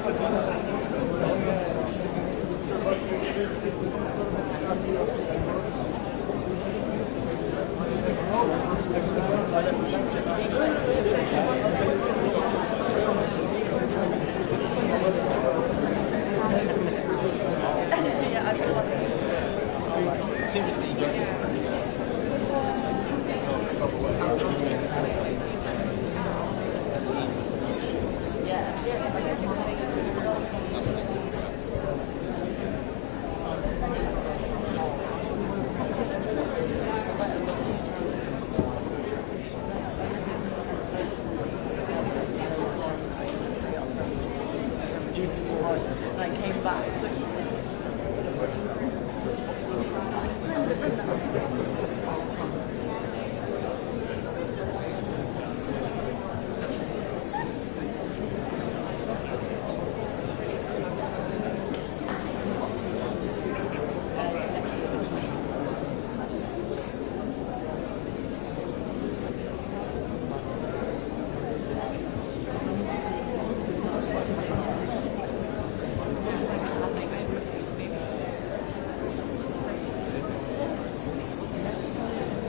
I came back.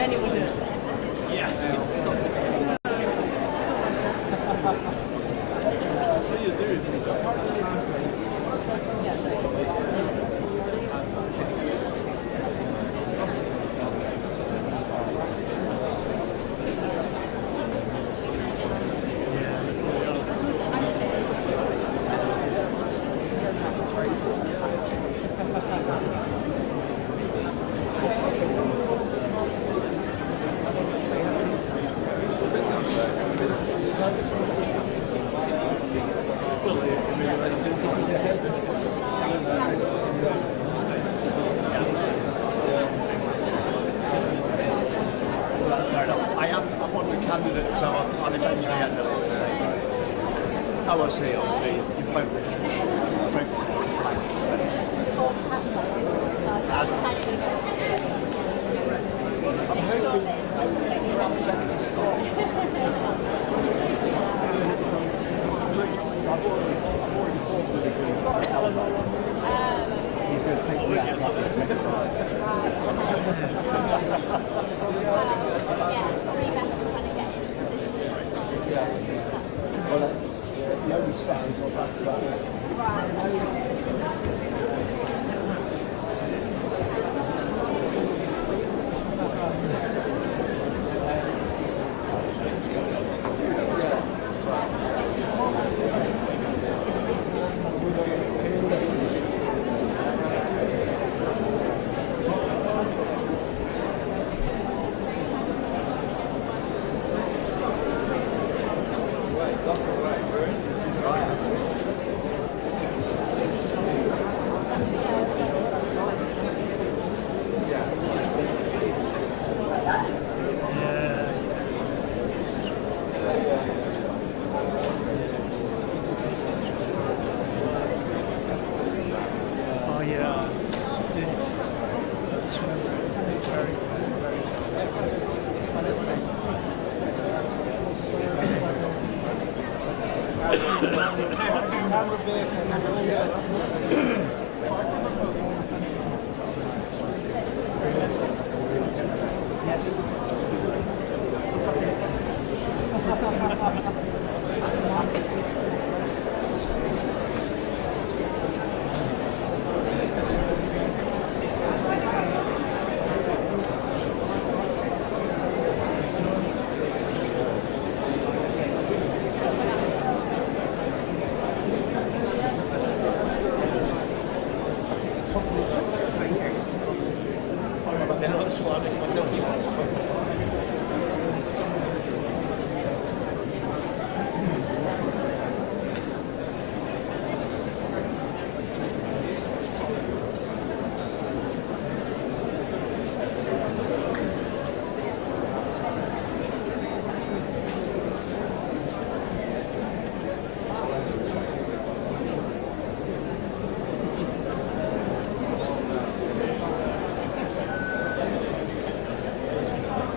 Jenny would do it. Yes. See you, dude. I'm one of the candidates, so I'll eventually end up. I will see, obviously, you focus on the flag. I'm hoping I've already thought of it. He's going to take the well, the only step is on that side.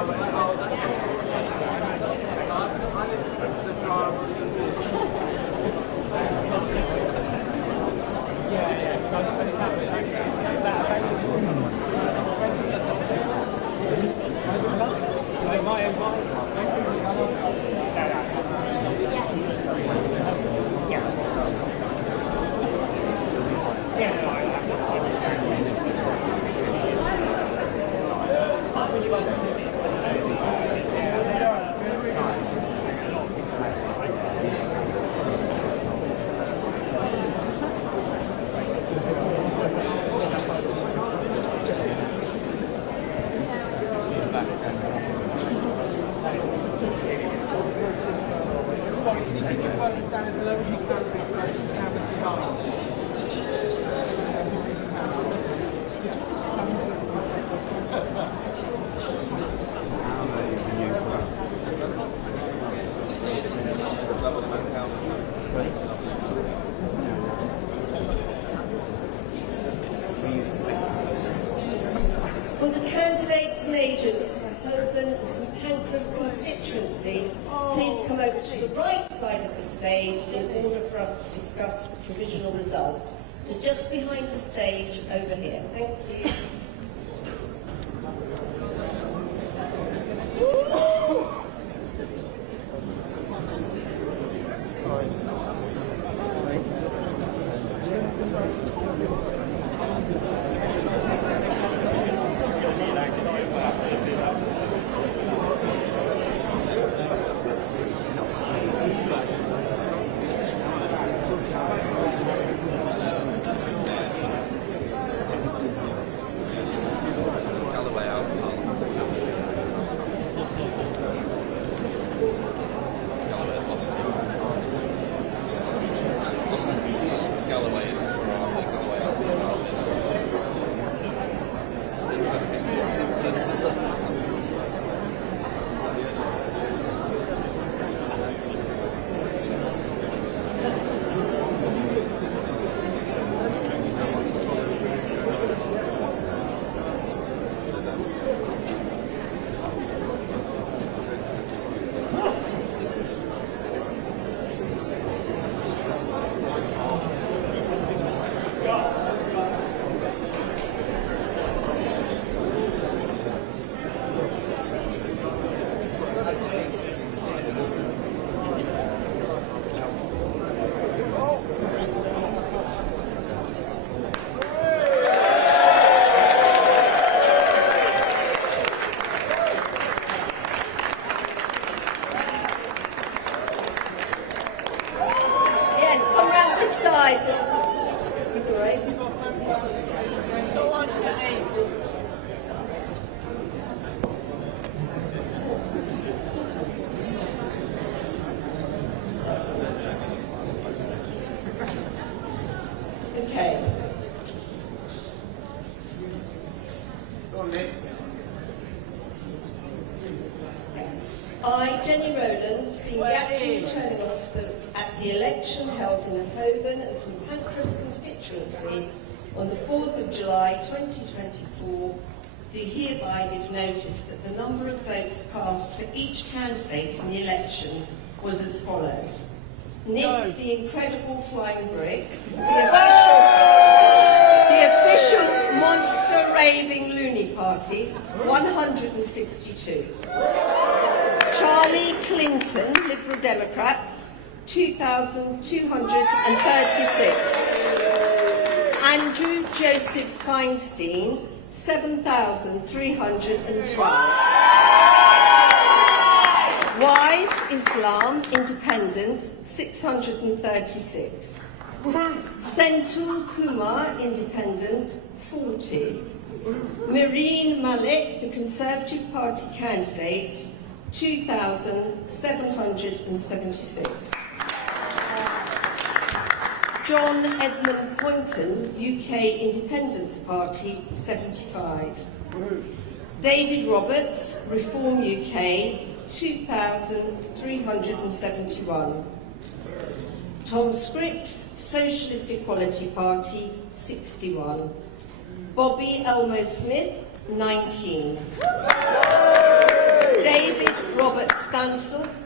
Will the candidates and agents for Holborn and St Pancras constituency please come over to the right side of the stage in order for us to discuss the provisional results? So just behind the stage over here. Thank you. Okay. I, Jenny Rowlands, being the acting returning officer at the election held in the Holborn and St Pancras constituency on the 4th of July 2024, do hereby give notice that the number of votes cast for each candidate in the election was as follows. Nick, the Incredible Flying Brick, the official monster raving loony party, 162. Charlie Clinton, Liberal Democrats, 2,236. Andrew Joseph Feinstein, 7,312. Wise Islam Independent, 636. Senthil Kumar Independent, 40. Marine Malik, the Conservative Party candidate, 2,776. John Edmund Poynton, UK Independence Party, 75. David Roberts, Reform UK, 2,371. Tom Scripps, Socialist Equality Party, 61. Bobby Elmo Smith, 19.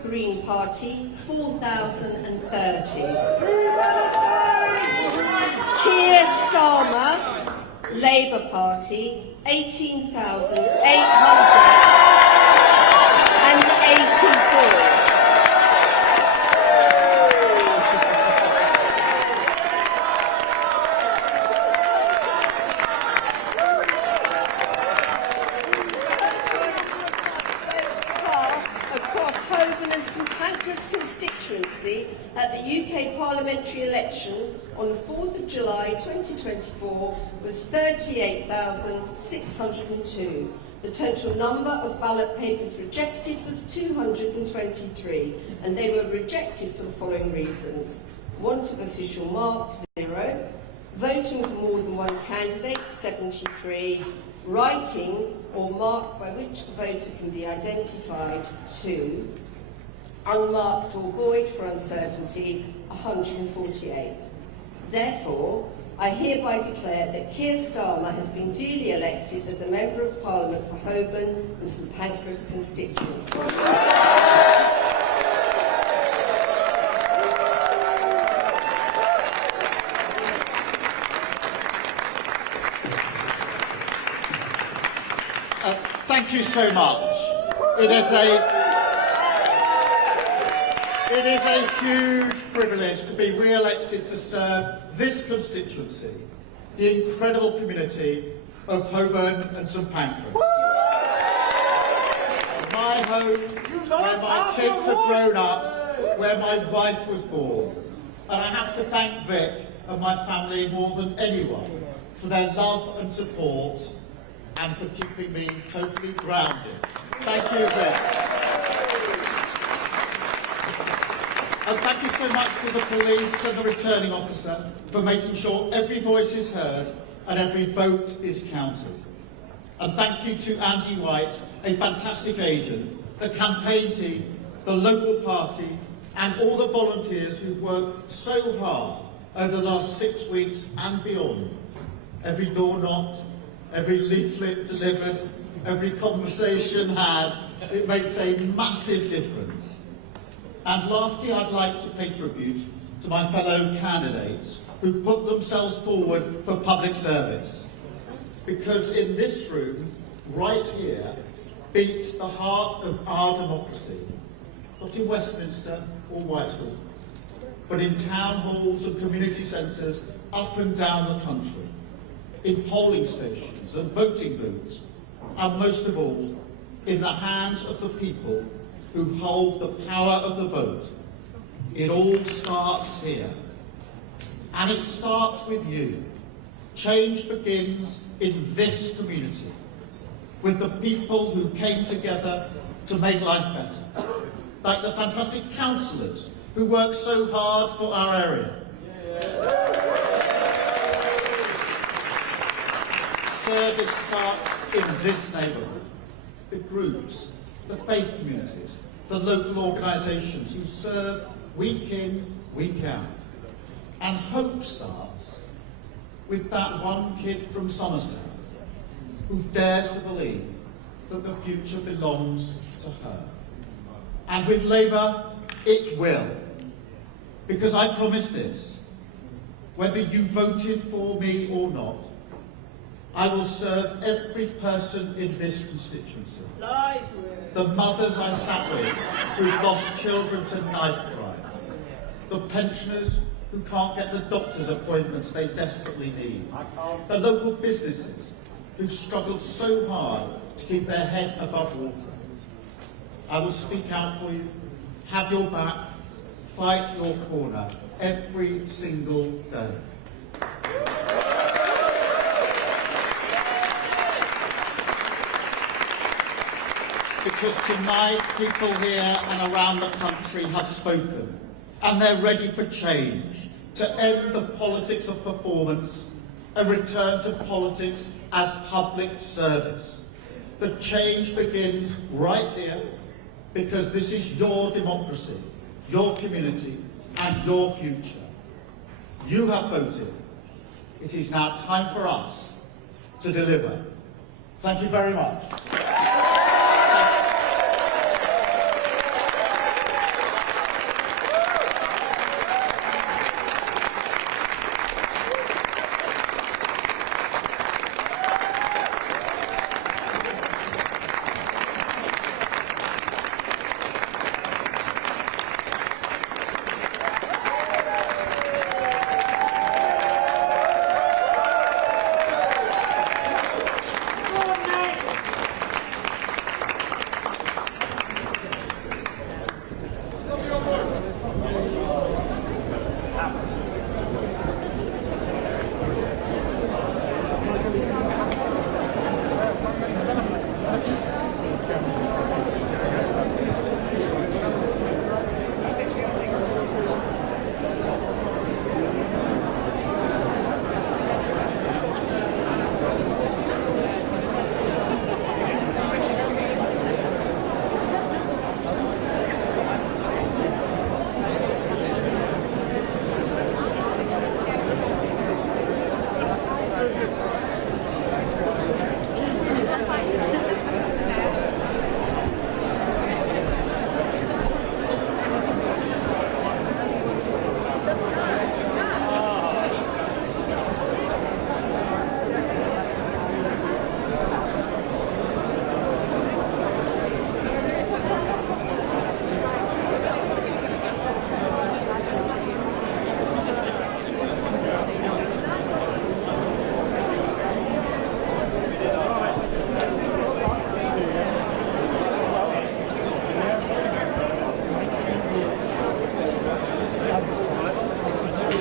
Green Party, 4,030. Keir Starmer, Labour Party, 18,884. Constituency at the UK parliamentary election on the 4th of July 2024 was 38,602. The total number of ballot papers rejected was 223, and they were rejected for the following reasons: want of official mark, 0, voting for more than one candidate, 73, writing or mark by which the voter can be identified, 2, unmarked or void for uncertainty, 148. Therefore, I hereby declare that Keir Starmer has been duly elected as the Member of Parliament for Holborn and St Pancras constituency. Thank you so much. It is a huge privilege to be re-elected to serve this constituency, the incredible community of Holborn and St Pancras. My home, where my kids have grown up, where my wife was born. And I have to thank Vic and my family more than anyone for their love and support and for keeping me totally grounded. Thank you, Vic. And thank you so much to the police and the returning officer for making sure every voice is heard and every vote is counted. And thank you to Andy White, a fantastic agent, the campaign team, the local party, and all the volunteers who've worked so hard over the last 6 weeks and beyond. Every door knocked, every leaflet delivered, every conversation had, it makes a massive difference. And lastly, I'd like to pay tribute to my fellow candidates who put themselves forward for public service. Because in this room, right here, beats the heart of our democracy. Not in Westminster or Whitehall, but in town halls and community centres up and down the country, in polling stations and voting booths, and most of all, in the hands of the people who hold the power of the vote. It all starts here. And it starts with you. Change begins in this community, with the people who came together to make life better, like the fantastic councillors who work so hard for our area. Service starts in this neighbourhood. The groups, the faith communities, the local organisations who serve week in, week out. And hope starts with that one kid from Somerset who dares to believe that the future belongs to her. And with Labour, it will. Because I promise this, whether you voted for me or not, I will serve every person in this constituency. Nice. The mothers I sat with who've lost children to knife crime. The pensioners who can't get the doctor's appointments they desperately need. The local businesses who've struggled so hard to keep their head above water. I will speak out for you, have your back, fight your corner every single day. Because tonight people here and around the country have spoken, and they're ready for change, to end the politics of performance and return to politics as public service. The change begins right here, because this is your democracy, your community, and your future. You have voted. It is now time for us to deliver. Thank you very much.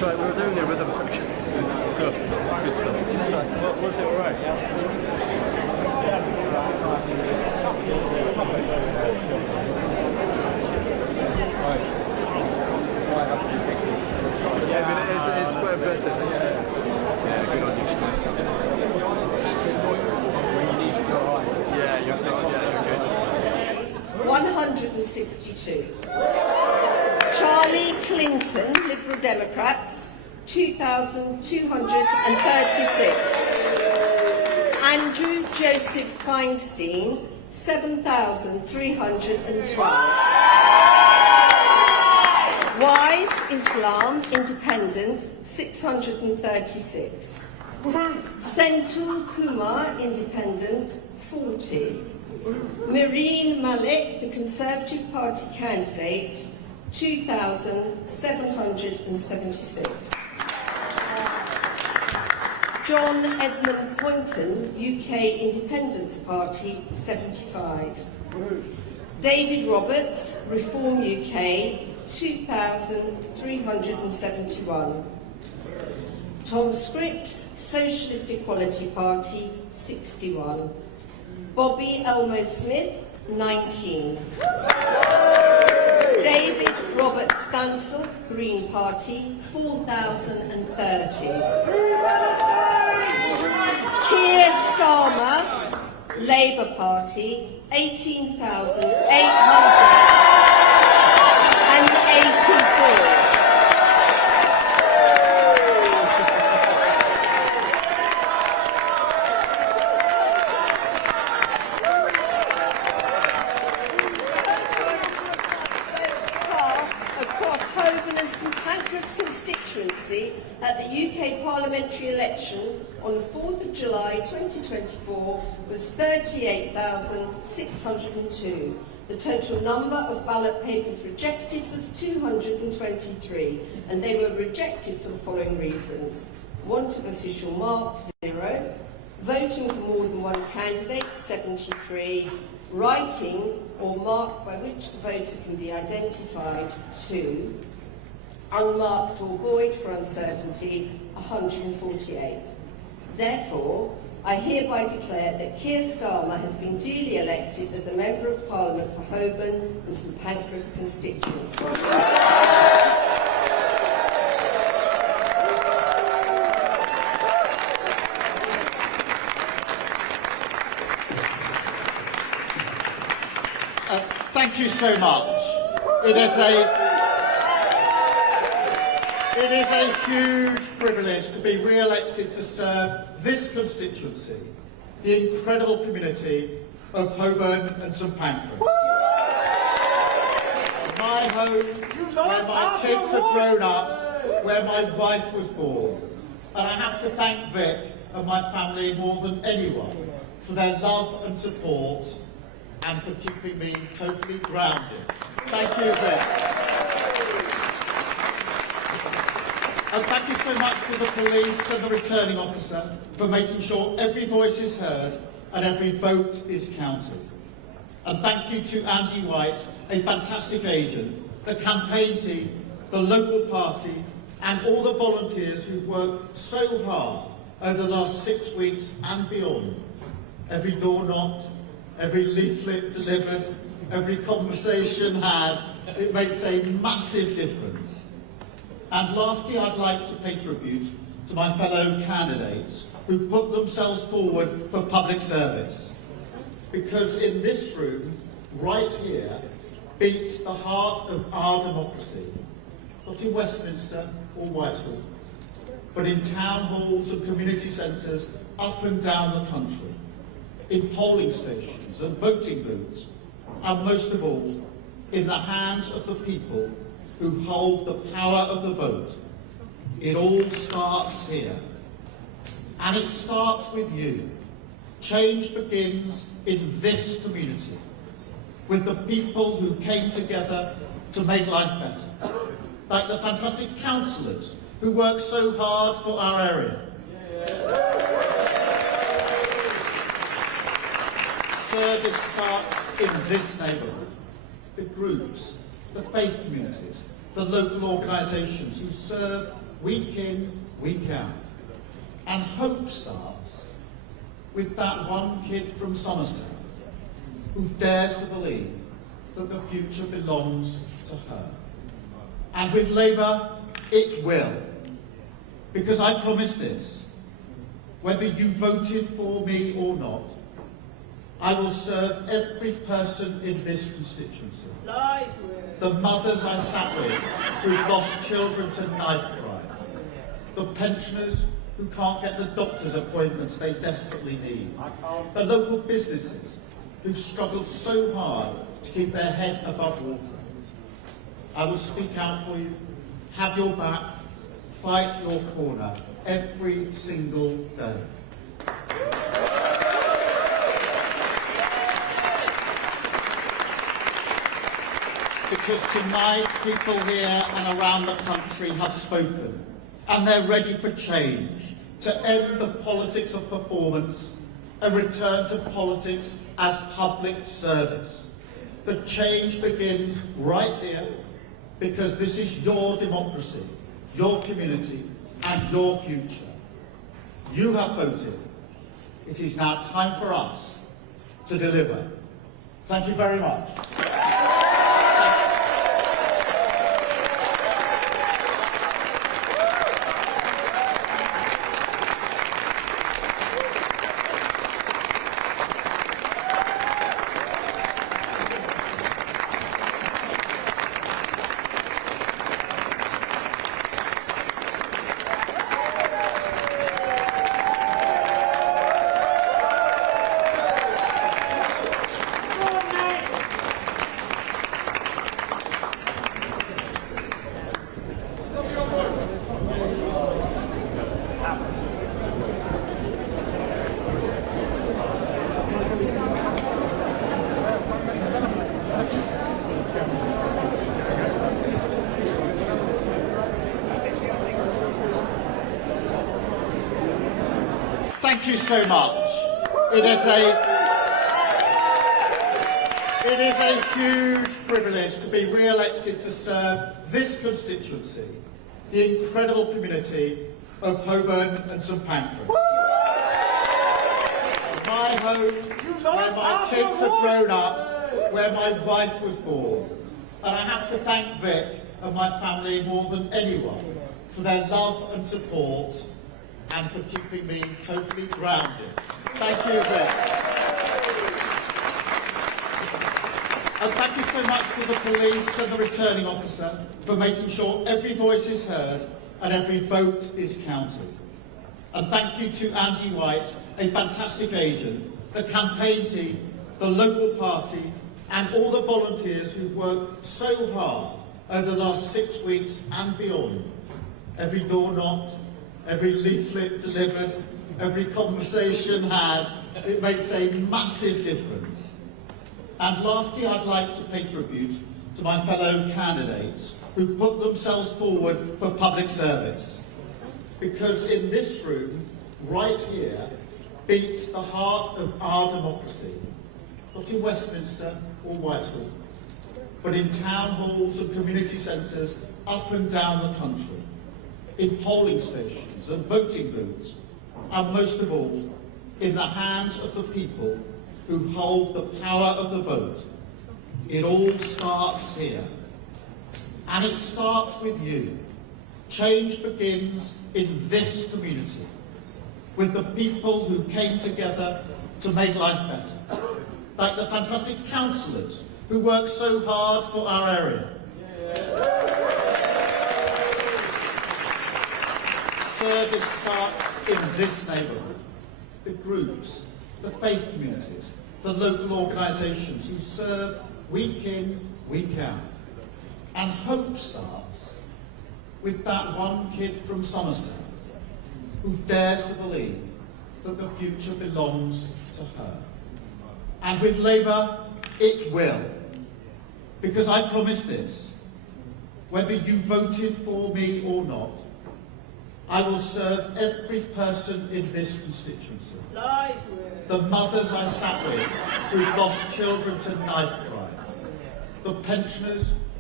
right, we were doing a rhythm section. So, good stuff. Was it alright? Yeah, but it's quite impressive. It's, yeah, good on you. Yeah, you're good. 162. Charlie Clinton, Liberal Democrats, 2,236. Andrew Joseph Feinstein, 7,312. Wise Islam Independent, 636. Senthil Kumar Independent, 40. Marine Malik, the Conservative Party candidate, 2,776. John Edmund Poynton, UK Independence Party, 75. David Roberts, Reform UK, 2,371. Tom Scripps, Socialist Equality Party, 61. Bobby Elmo Smith, 19. David Robert Stansel, Green Party, 4,030. Keir Starmer, Labour Party, 18,884. At the UK parliamentary election on the 4th of July 2024 was 38,602. The total number of ballot papers rejected was 223, and they were rejected for the following reasons: want of official mark, 0, voting for more than one candidate, 73, writing or mark by which the voter can be identified, 2, unmarked or void for uncertainty, 148. Therefore, I hereby declare that Keir Starmer has been duly elected as the Member of Parliament for Holborn and St Pancras constituency. Thank you so much. It is a huge privilege to be re-elected to serve this constituency, the incredible community of Holborn and St Pancras. My home, where my kids have grown up, where my wife was born. And I have to thank Vic and my family more than anyone for their love and support and for keeping me totally grounded. Thank you, Vic. And thank you so much to the police and the returning officer for making sure every voice is heard and every vote is counted. And thank you to Andy White, a fantastic agent, the campaign team, the local party, and all the volunteers who've worked so hard over the last 6 weeks and beyond. Every door knocked, every leaflet delivered, every conversation had, it makes a massive difference. And lastly, I'd like to pay tribute to my fellow candidates who put themselves forward for public service. Because in this room, right here, beats the heart of our democracy. Not in Westminster or Whitehall, but in town halls and community centres up and down the country, in polling stations and voting booths, and most of all, in the hands of the people who hold the power of the vote. It all starts here. And it starts with you. Change begins in this community, with the people who came together to make life better. Like the fantastic councillors who work so hard for our area. Service starts in this neighbourhood. The groups, the faith communities, the local organisations who serve week in, week out. And hope starts with that one kid from Somerset who dares to believe that the future belongs to her. And with Labour, it will. Because I promise this, whether you voted for me or not, I will serve every person in this constituency. Lies. The mothers I sat with who've lost children to knife crime. The pensioners who can't get the doctor's appointments they desperately need. The local businesses who've struggled so hard to keep their head above water. I will speak out for you, have your back, fight your corner every single day. Because tonight people here and around the country have spoken and they're ready for change, to end the politics of performance and return to politics as public service. The change begins right here because this is your democracy, your community and your future. You have voted. It is now time for us to deliver. Thank you very much. Thank you so much. It is a huge privilege to be re-elected to serve this constituency, the incredible community of Holborn and St Pancras. My home, where my kids have grown up, where my wife was born. And I have to thank Vic and my family more than anyone for their love and support and for keeping me totally grounded. Thank you, Vic. And thank you so much to the police and the returning officer for making sure every voice is heard and every vote is counted. And thank you to Andy White, a fantastic agent, the campaign team, the local party, and all the volunteers who've worked so hard over the last 6 weeks and beyond. Every door knocked, every leaflet delivered, every conversation had, it makes a massive difference. And lastly, I'd like to pay tribute to my fellow candidates who put themselves forward for public service. Because in this room, right here, beats the heart of our democracy. Not in Westminster or Whitehall, but in town halls and community centres up and down the country, in polling stations and voting booths, and most of all, in the hands of the people who hold the power of the vote. It all starts here. And it starts with you. Change begins in this community, with the people who came together to make life better. Like the fantastic councillors who work so hard for our area. Service starts in this neighbourhood. The groups, the faith communities, the local organisations who serve week in, week out. And hope starts with that one kid from Somerset who dares to believe that the future belongs to her. And with Labour, it will. Because I promise this, whether you voted for me or not, I will serve every person in this constituency. Lies. The mothers I sat with who've lost children to knife crime. The pensioners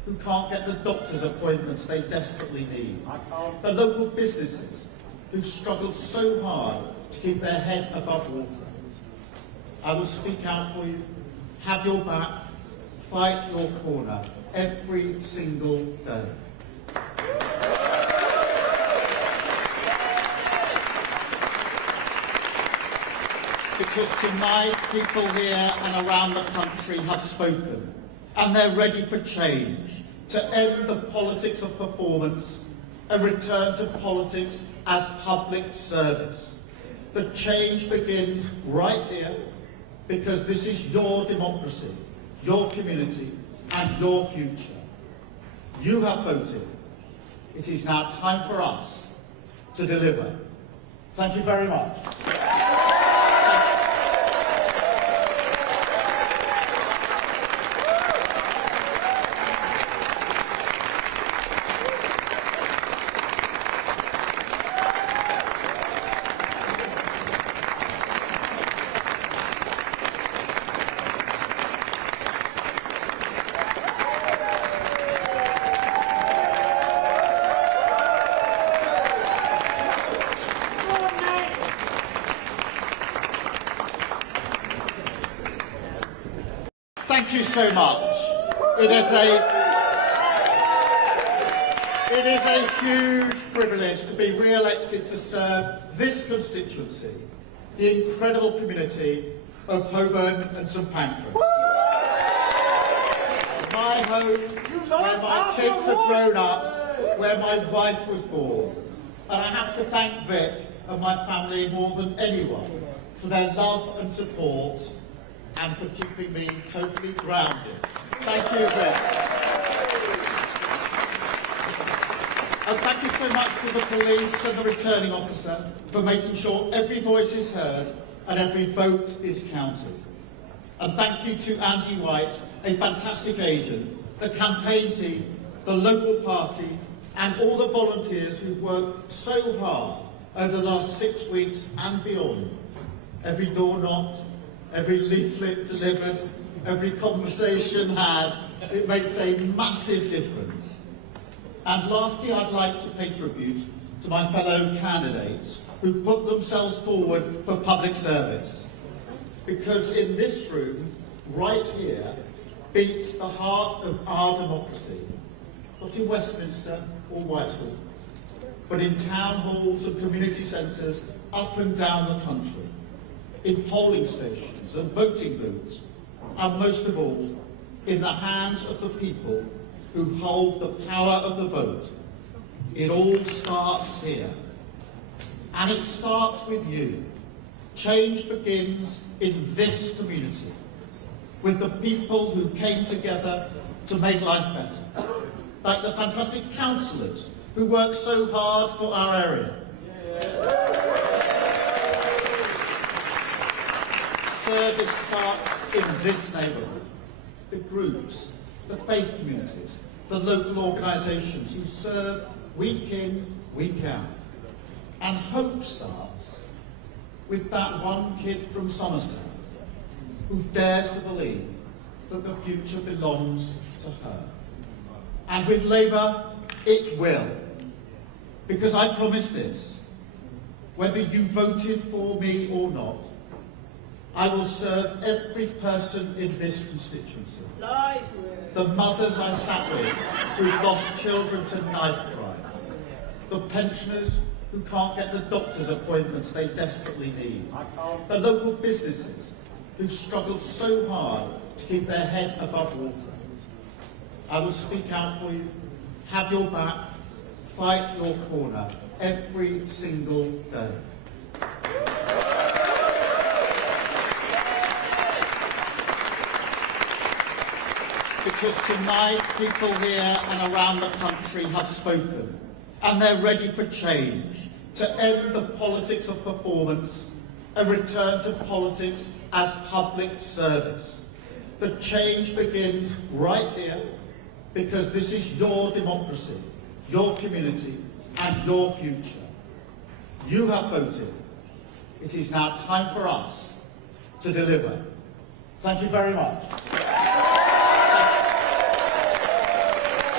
who can't get the doctor's appointments they desperately need, the local businesses who've struggled so hard to keep their head above water. I will speak out for you, have your back, fight your corner every single day. Because tonight people here and around the country have spoken, and they're ready for change, to end the politics of performance and return to politics as public service. The change begins right here, because this is your democracy, your community, and your future. You have voted. It is now time for us to deliver. Thank you very much. Thank you so much. It is a huge privilege to be re-elected to serve this constituency, the incredible community of Holborn and St Pancras. My home, where my kids have grown up, where my wife was born. And I have to thank Vic and my family more than anyone for their love and support, and for keeping me totally grounded. Thank you, Vic. And thank you so much to the police and the returning officer for making sure every voice is heard and every vote is counted. And thank you to Andy White, a fantastic agent, the campaign team, the local party, and all the volunteers who've worked so hard over the last 6 weeks and beyond. Every door knocked, every leaflet delivered, every conversation had, it makes a massive difference. And lastly, I'd like to pay tribute to my fellow candidates who put themselves forward for public service. Because in this room, right here, beats the heart of our democracy. Not in Westminster or Whitehall, but in town halls and community centres up and down the country, in polling stations and voting booths, and most of all, in the hands of the people who hold the power of the vote. It all starts here. And it starts with you. Change begins in this community, with the people who came together to make life better, like the fantastic councillors who work so hard for our area. Service starts in this neighbourhood. The groups, the faith communities, the local organisations who serve week in, week out. And hope starts with that one kid from Somerstown who dares to believe that the future belongs to her. And with Labour, it will. Because I promise this, whether you voted for me or not, I will serve every person in this constituency. The mothers I sat with who've lost children to knife crime. The pensioners who can't get the doctor's appointments they desperately need. The local businesses who've struggled so hard to keep their head above water. I will speak out for you, have your back, fight your corner every single day. Because tonight people here and around the country have spoken, and they're ready for change, to end the politics of performance and return to politics as public service. The change begins right here, because this is your democracy, your community, and your future. You have voted. It is now time for us to deliver. Thank you very much.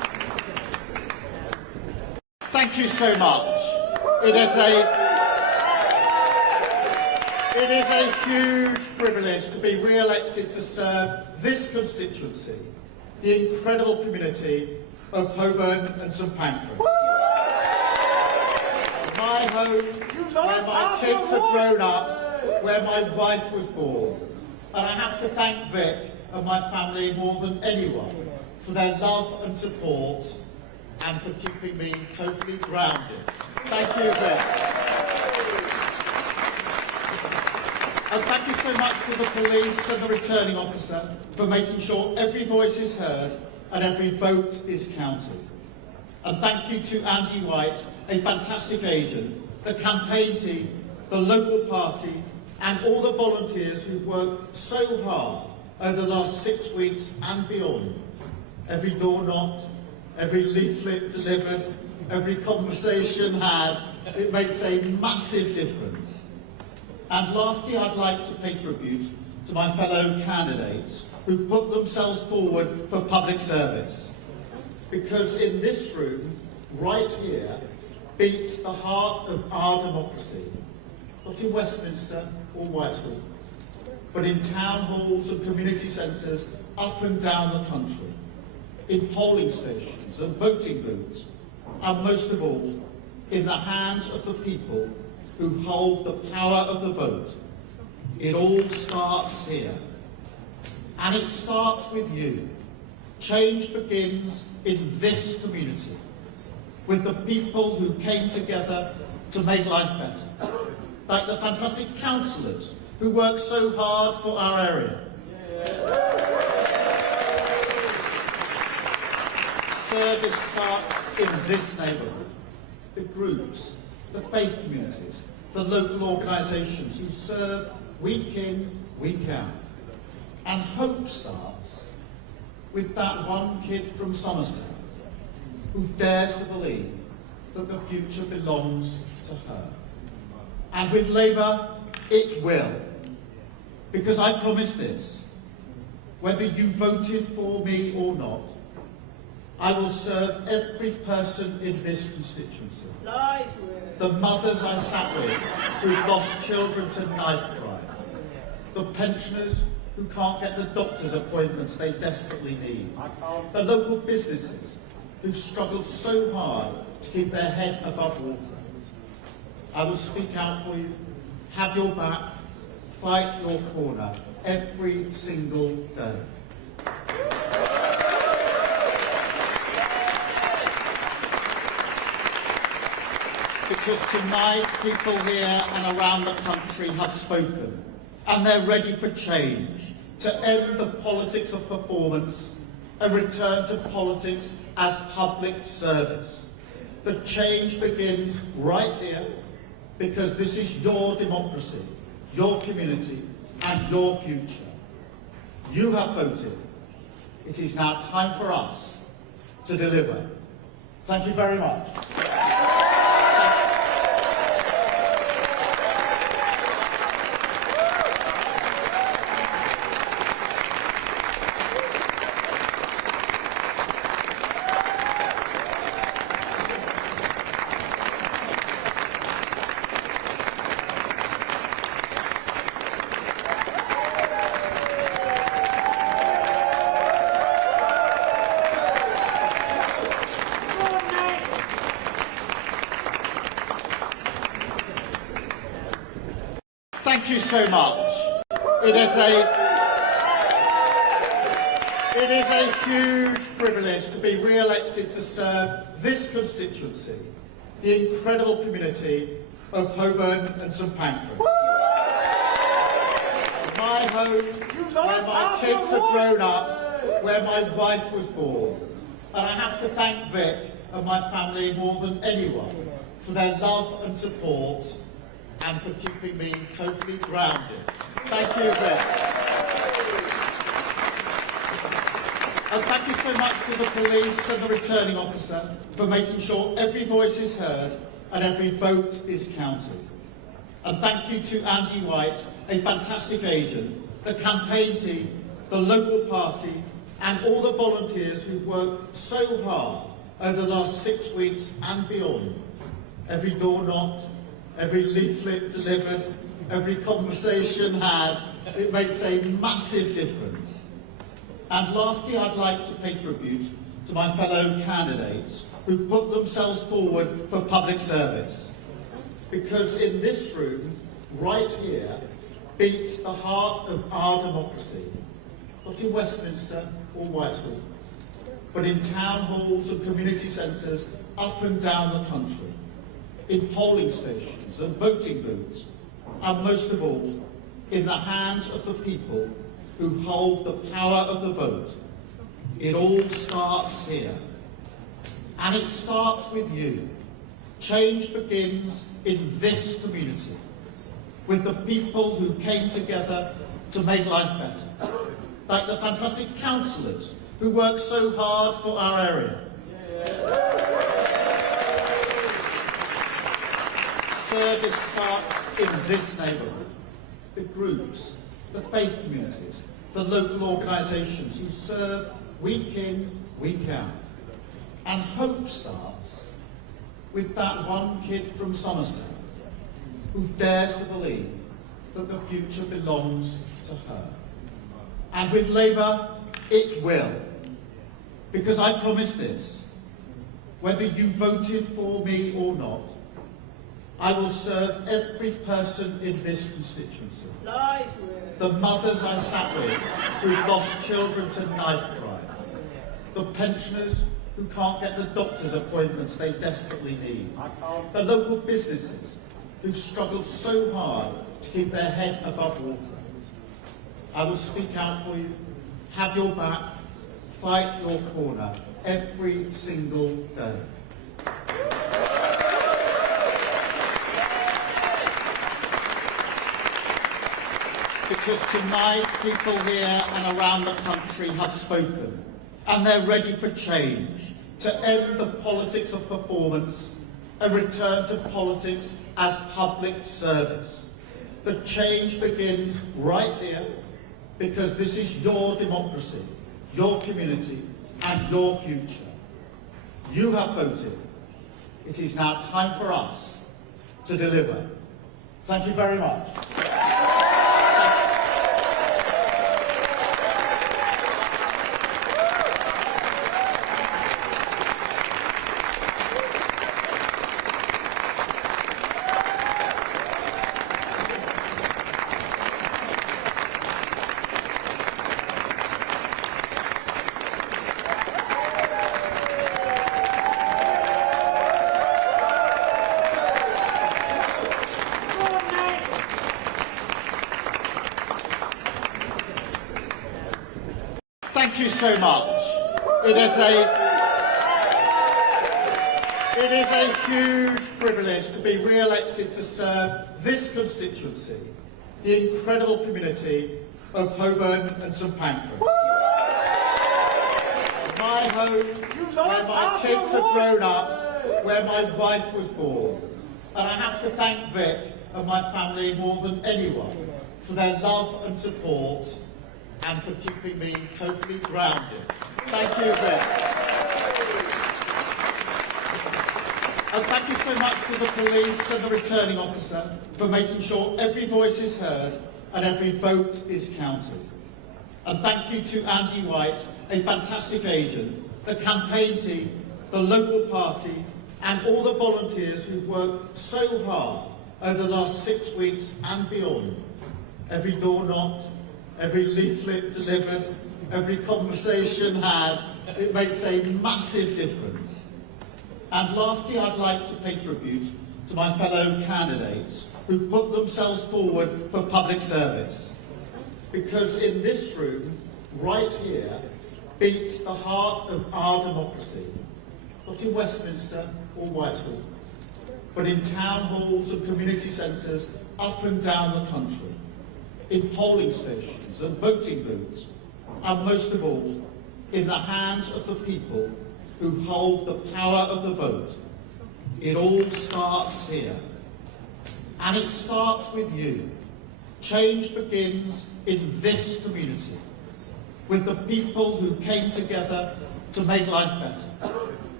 Thank you so much. It is a huge privilege to be re-elected to serve this constituency, the incredible community of Holborn and St Pancras. My home, where my kids have grown up, where my wife was born. And I have to thank Vic and my family more than anyone for their love and support and for keeping me totally grounded. Thank you, Vic. And thank you so much to the police and the returning officer for making sure every voice is heard and every vote is counted. And thank you to Andy White, a fantastic agent, the campaign team, the local party, and all the volunteers who've worked so hard over the last 6 weeks and beyond. Every door knocked, every leaflet delivered, every conversation had, it makes a massive difference. And lastly, I'd like to pay tribute to my fellow candidates who put themselves forward for public service. Because in this room, right here, beats the heart of our democracy. Not in Westminster or Whitehall, but in town halls and community centres up and down the country, in polling stations and voting booths, and most of all, in the hands of the people who hold the power of the vote. It all starts here. And it starts with you. Change begins in this community, with the people who came together to make life better. Like the fantastic councillors who work so hard for our area. Service starts in this neighbourhood. The groups, the faith communities, the local organisations who serve week in, week out. And hope starts with that one kid from Somerset who dares to believe that the future belongs to her. And with Labour, it will. Because I promise this, whether you voted for me or not, I will serve every person in this constituency. Nice. The mothers I sat with who've lost children to knife crime. The pensioners who can't get the doctor's appointments they desperately need. The local businesses who've struggled so hard to keep their head above water. I will speak out for you, have your back, fight your corner every single day. Because tonight people here and around the country have spoken, and they're ready for change, to end the politics of performance and return to politics as public service. The change begins right here, because this is your democracy, your community, and your future. You have voted. It is now time for us to deliver. Thank you very much. Thank you so much. It is a huge privilege to be re-elected to serve this constituency, the incredible community of Holborn and St Pancras. My home, where my kids have grown up, where my wife was born. And I have to thank Vic and my family more than anyone for their love and support and for keeping me totally grounded. Thank you, Vic. And thank you so much to the police and the returning officer for making sure every voice is heard and every vote is counted. And thank you to Andy White, a fantastic agent, the campaign team, the local party, and all the volunteers who've worked so hard over the last 6 weeks and beyond. Every door knocked, every leaflet delivered, every conversation had, it makes a massive difference. And lastly, I'd like to pay tribute to my fellow candidates who put themselves forward for public service. Because in this room, right here, beats the heart of our democracy. Not in Westminster or Whitehall, but in town halls and community centres up and down the country, in polling stations and voting booths, and most of all, in the hands of the people who hold the power of the vote. It all starts here. And it starts with you. Change begins in this community, with the people who came together to make life better, like the fantastic councillors who work so hard for our area. Service starts in this neighbourhood. The groups, the faith communities, the local organisations who serve week in, week out. And hope starts with that one kid from Somerset who dares to believe that the future belongs to her. And with Labour, it will. Because I promise this, whether you voted for me or not, I will serve every person in this constituency. Nice. The mothers I sat with who've lost children to knife crime. The pensioners who can't get the doctor's appointments they desperately need. The local businesses who've struggled so hard to keep their head above water. I will speak out for you, have your back, fight your corner every single day. Because tonight people here and around the country have spoken, and they're ready for change, to end the politics of performance and return to politics as public service. The change begins right here, because this is your democracy, your community, and your future. You have voted. It is now time for us to deliver. Thank you very much. Thank you so much. It is a huge privilege to be re-elected to serve this constituency, the incredible community of Holborn and St Pancras. My home, where my kids have grown up, where my wife was born. And I have to thank Vic and my family more than anyone for their love and support, and for keeping me totally grounded. Thank you, Vic. And thank you so much to the police and the returning officer for making sure every voice is heard and every vote is counted. And thank you to Andy White, a fantastic agent, the campaign team, the local party, and all the volunteers who've worked so hard over the last 6 weeks and beyond. Every door knocked, every leaflet delivered, every conversation had, it makes a massive difference. And lastly, I'd like to pay tribute to my fellow candidates who put themselves forward for public service. Because in this room, right here, beats the heart of our democracy. Not in Westminster or Whitehall, but in town halls and community centres up and down the country, in polling stations and voting booths, and most of all, in the hands of the people who hold the power of the vote. It all starts here. And it starts with you. Change begins in this community, with the people who came together to make life better,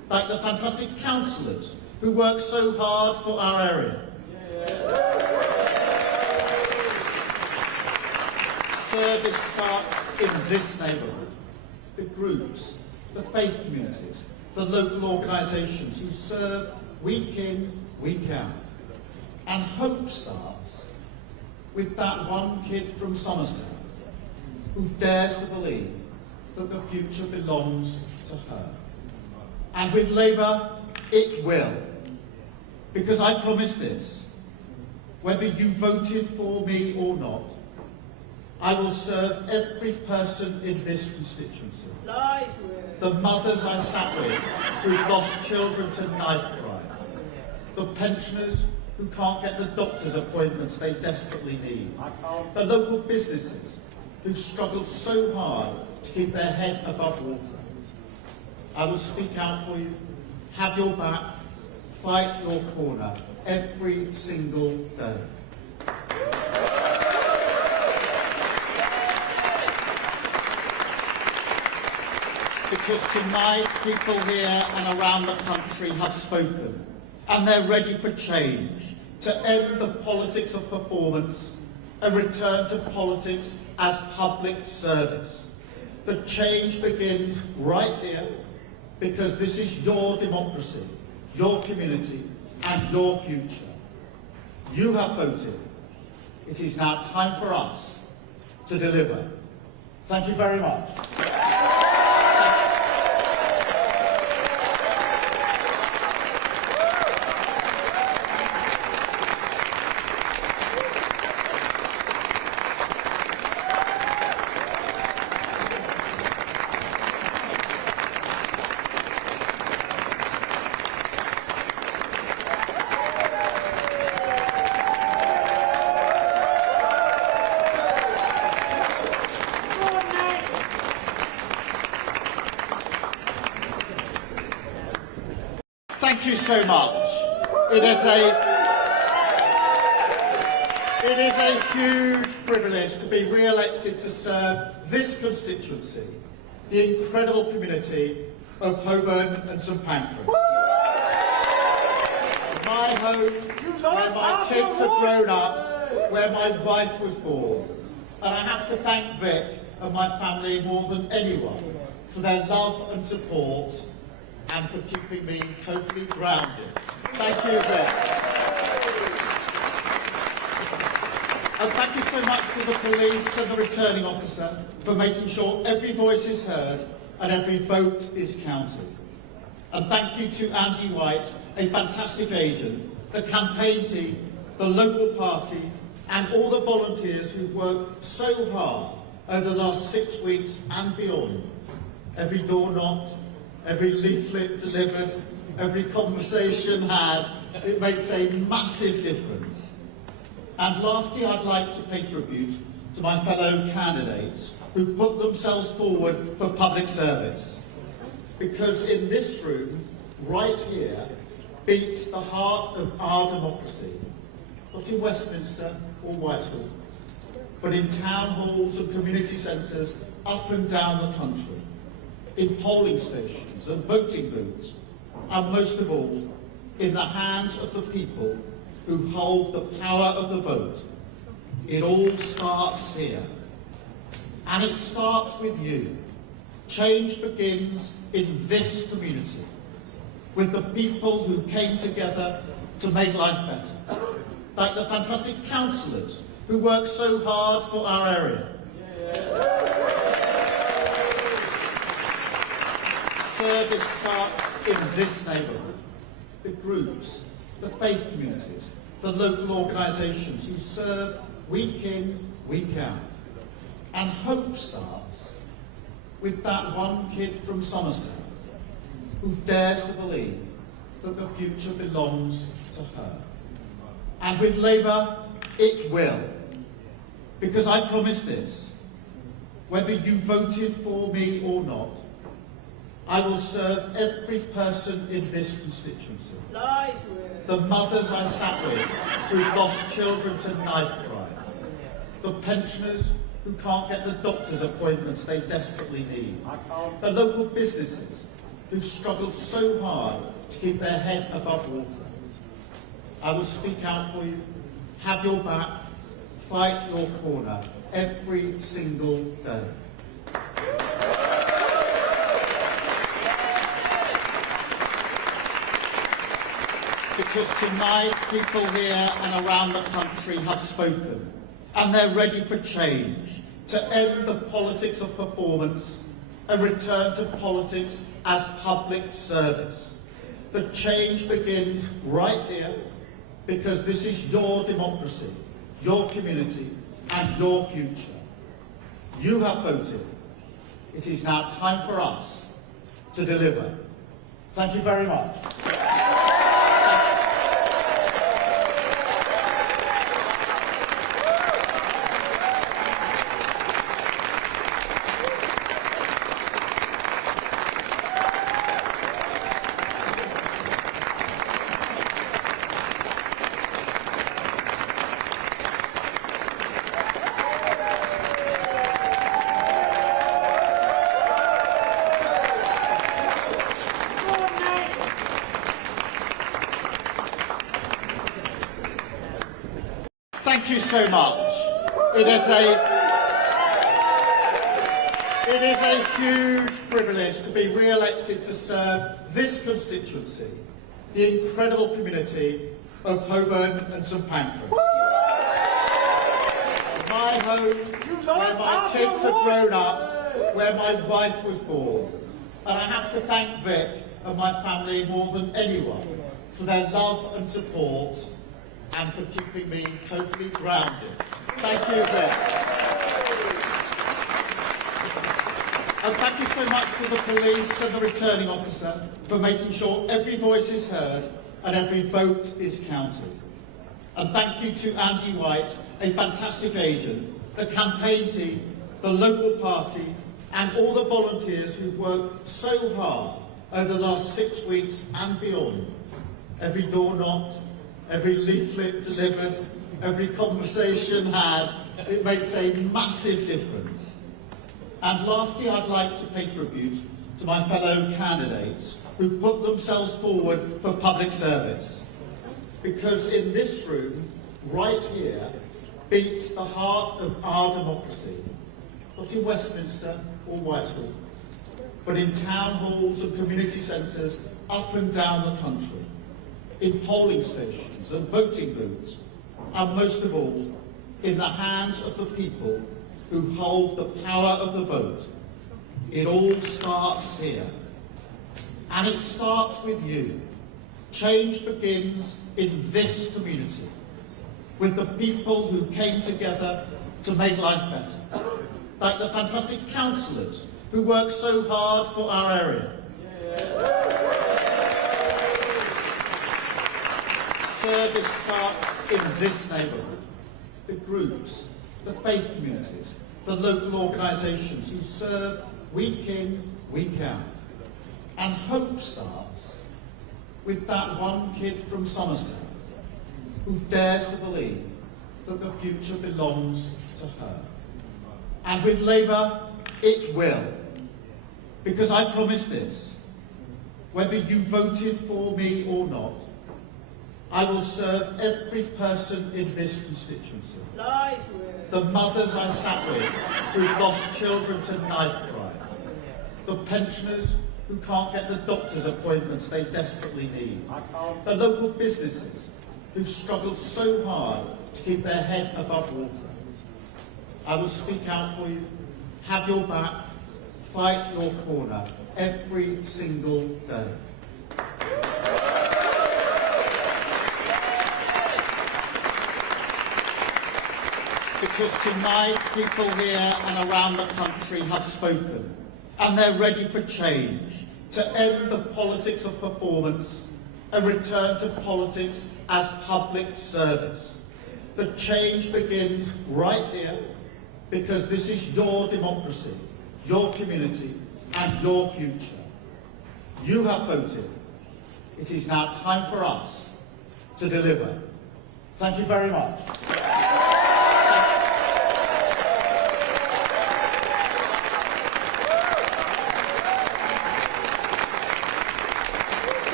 like the fantastic councillors who work so hard for our area. Service starts in this neighbourhood. The groups, the faith communities, the local organisations who serve week in, week out. And hope starts with that one kid from Somerstown who dares to believe that the future belongs to her. And with Labour, it will. Because I promise this, whether you voted for me or not, I will serve every person in this constituency. The mothers I sat with who've lost children to knife crime. The pensioners who can't get the doctor's appointments they desperately need. The local businesses who've struggled so hard to keep their head above water. I will speak out for you, have your back, fight your corner every single day. Because tonight people here and around the country have spoken and they're ready for change, to end the politics of performance and return to politics as public service. The change begins right here because this is your democracy, your community and your future. You have voted. It is now time for us to deliver. Thank you very much. Thank you so much. It is a huge privilege to be re-elected to serve this constituency, the incredible community of Holborn and St Pancras. My home, where my kids have grown up, where my wife was born. And I have to thank Vic and my family more than anyone for their love and support and for keeping me totally grounded. Thank you, Vic. And thank you so much to the police and the returning officer for making sure every voice is heard and every vote is counted. And thank you to Andy White, a fantastic agent, the campaign team, the local party, and all the volunteers who've worked so hard over the last 6 weeks and beyond. Every door knocked, every leaflet delivered, every conversation had, it makes a massive difference. And lastly, I'd like to pay tribute to my fellow candidates who put themselves forward for public service. Because in this room, right here, beats the heart of our democracy. Not in Westminster or Whitehall, but in town halls and community centres up and down the country, in polling stations and voting booths, and most of all, in the hands of the people who hold the power of the vote. It all starts here. And it starts with you. Change begins in this community, with the people who came together to make life better. Like the fantastic councillors who work so hard for our area. Service starts in this neighbourhood. The groups, the faith communities, the local organisations who serve week in, week out. And hope starts with that one kid from Somerstown who dares to believe that the future belongs to her. And with Labour, it will. Because I promise this, whether you voted for me or not, I will serve every person in this constituency. The mothers I sat with who've lost children to knife crime. The pensioners who can't get the doctor's appointments they desperately need. The local businesses who've struggled so hard to keep their head above water. I will speak out for you, have your back, fight your corner every single day. Because tonight people here and around the country have spoken, and they're ready for change, to end the politics of performance and return to politics as public service. The change begins right here, because this is your democracy, your community, and your future. You have voted. It is now time for us to deliver. Thank you very much. Thank you so much. It is a huge privilege to be re-elected to serve this constituency, the incredible community of Holborn and St Pancras. My home, where my kids have grown up, where my wife was born. And I have to thank Vic and my family more than anyone for their love and support, and for keeping me totally grounded. Thank you, Vic. And thank you so much to the police and the returning officer for making sure every voice is heard and every vote is counted. And thank you to Andy White, a fantastic agent, the campaign team, the local party, and all the volunteers who've worked so hard over the last 6 weeks and beyond. Every door knocked, every leaflet delivered, every conversation had, it makes a massive difference. And lastly, I'd like to pay tribute to my fellow candidates who put themselves forward for public service. Because in this room, right here, beats the heart of our democracy. Not in Westminster or Whitehall, but in town halls and community centres up and down the country, in polling stations and voting booths, and most of all, in the hands of the people who hold the power of the vote. It all starts here. And it starts with you. Change begins in this community, with the people who came together to make life better. Like the fantastic councillors who work so hard for our area. Service starts in this neighbourhood. The groups, the faith communities, the local organisations who serve week in, week out. And hope starts with that one kid from Somerset who dares to believe that the future belongs to her. And with Labour, it will. Because I promise this, whether you voted for me or not, I will serve every person in this constituency. Lies. The mothers I sat with who've lost children to knife crime. The pensioners who can't get the doctor's appointments they desperately need. The local businesses who've struggled so hard to keep their head above water. I will speak out for you, have your back, fight your corner every single day. Because tonight people here and around the country have spoken, and they're ready for change, to end the politics of performance and return to politics as public service. The change begins right here, because this is your democracy, your community, and your future. You have voted. It is now time for us to deliver. Thank you very much.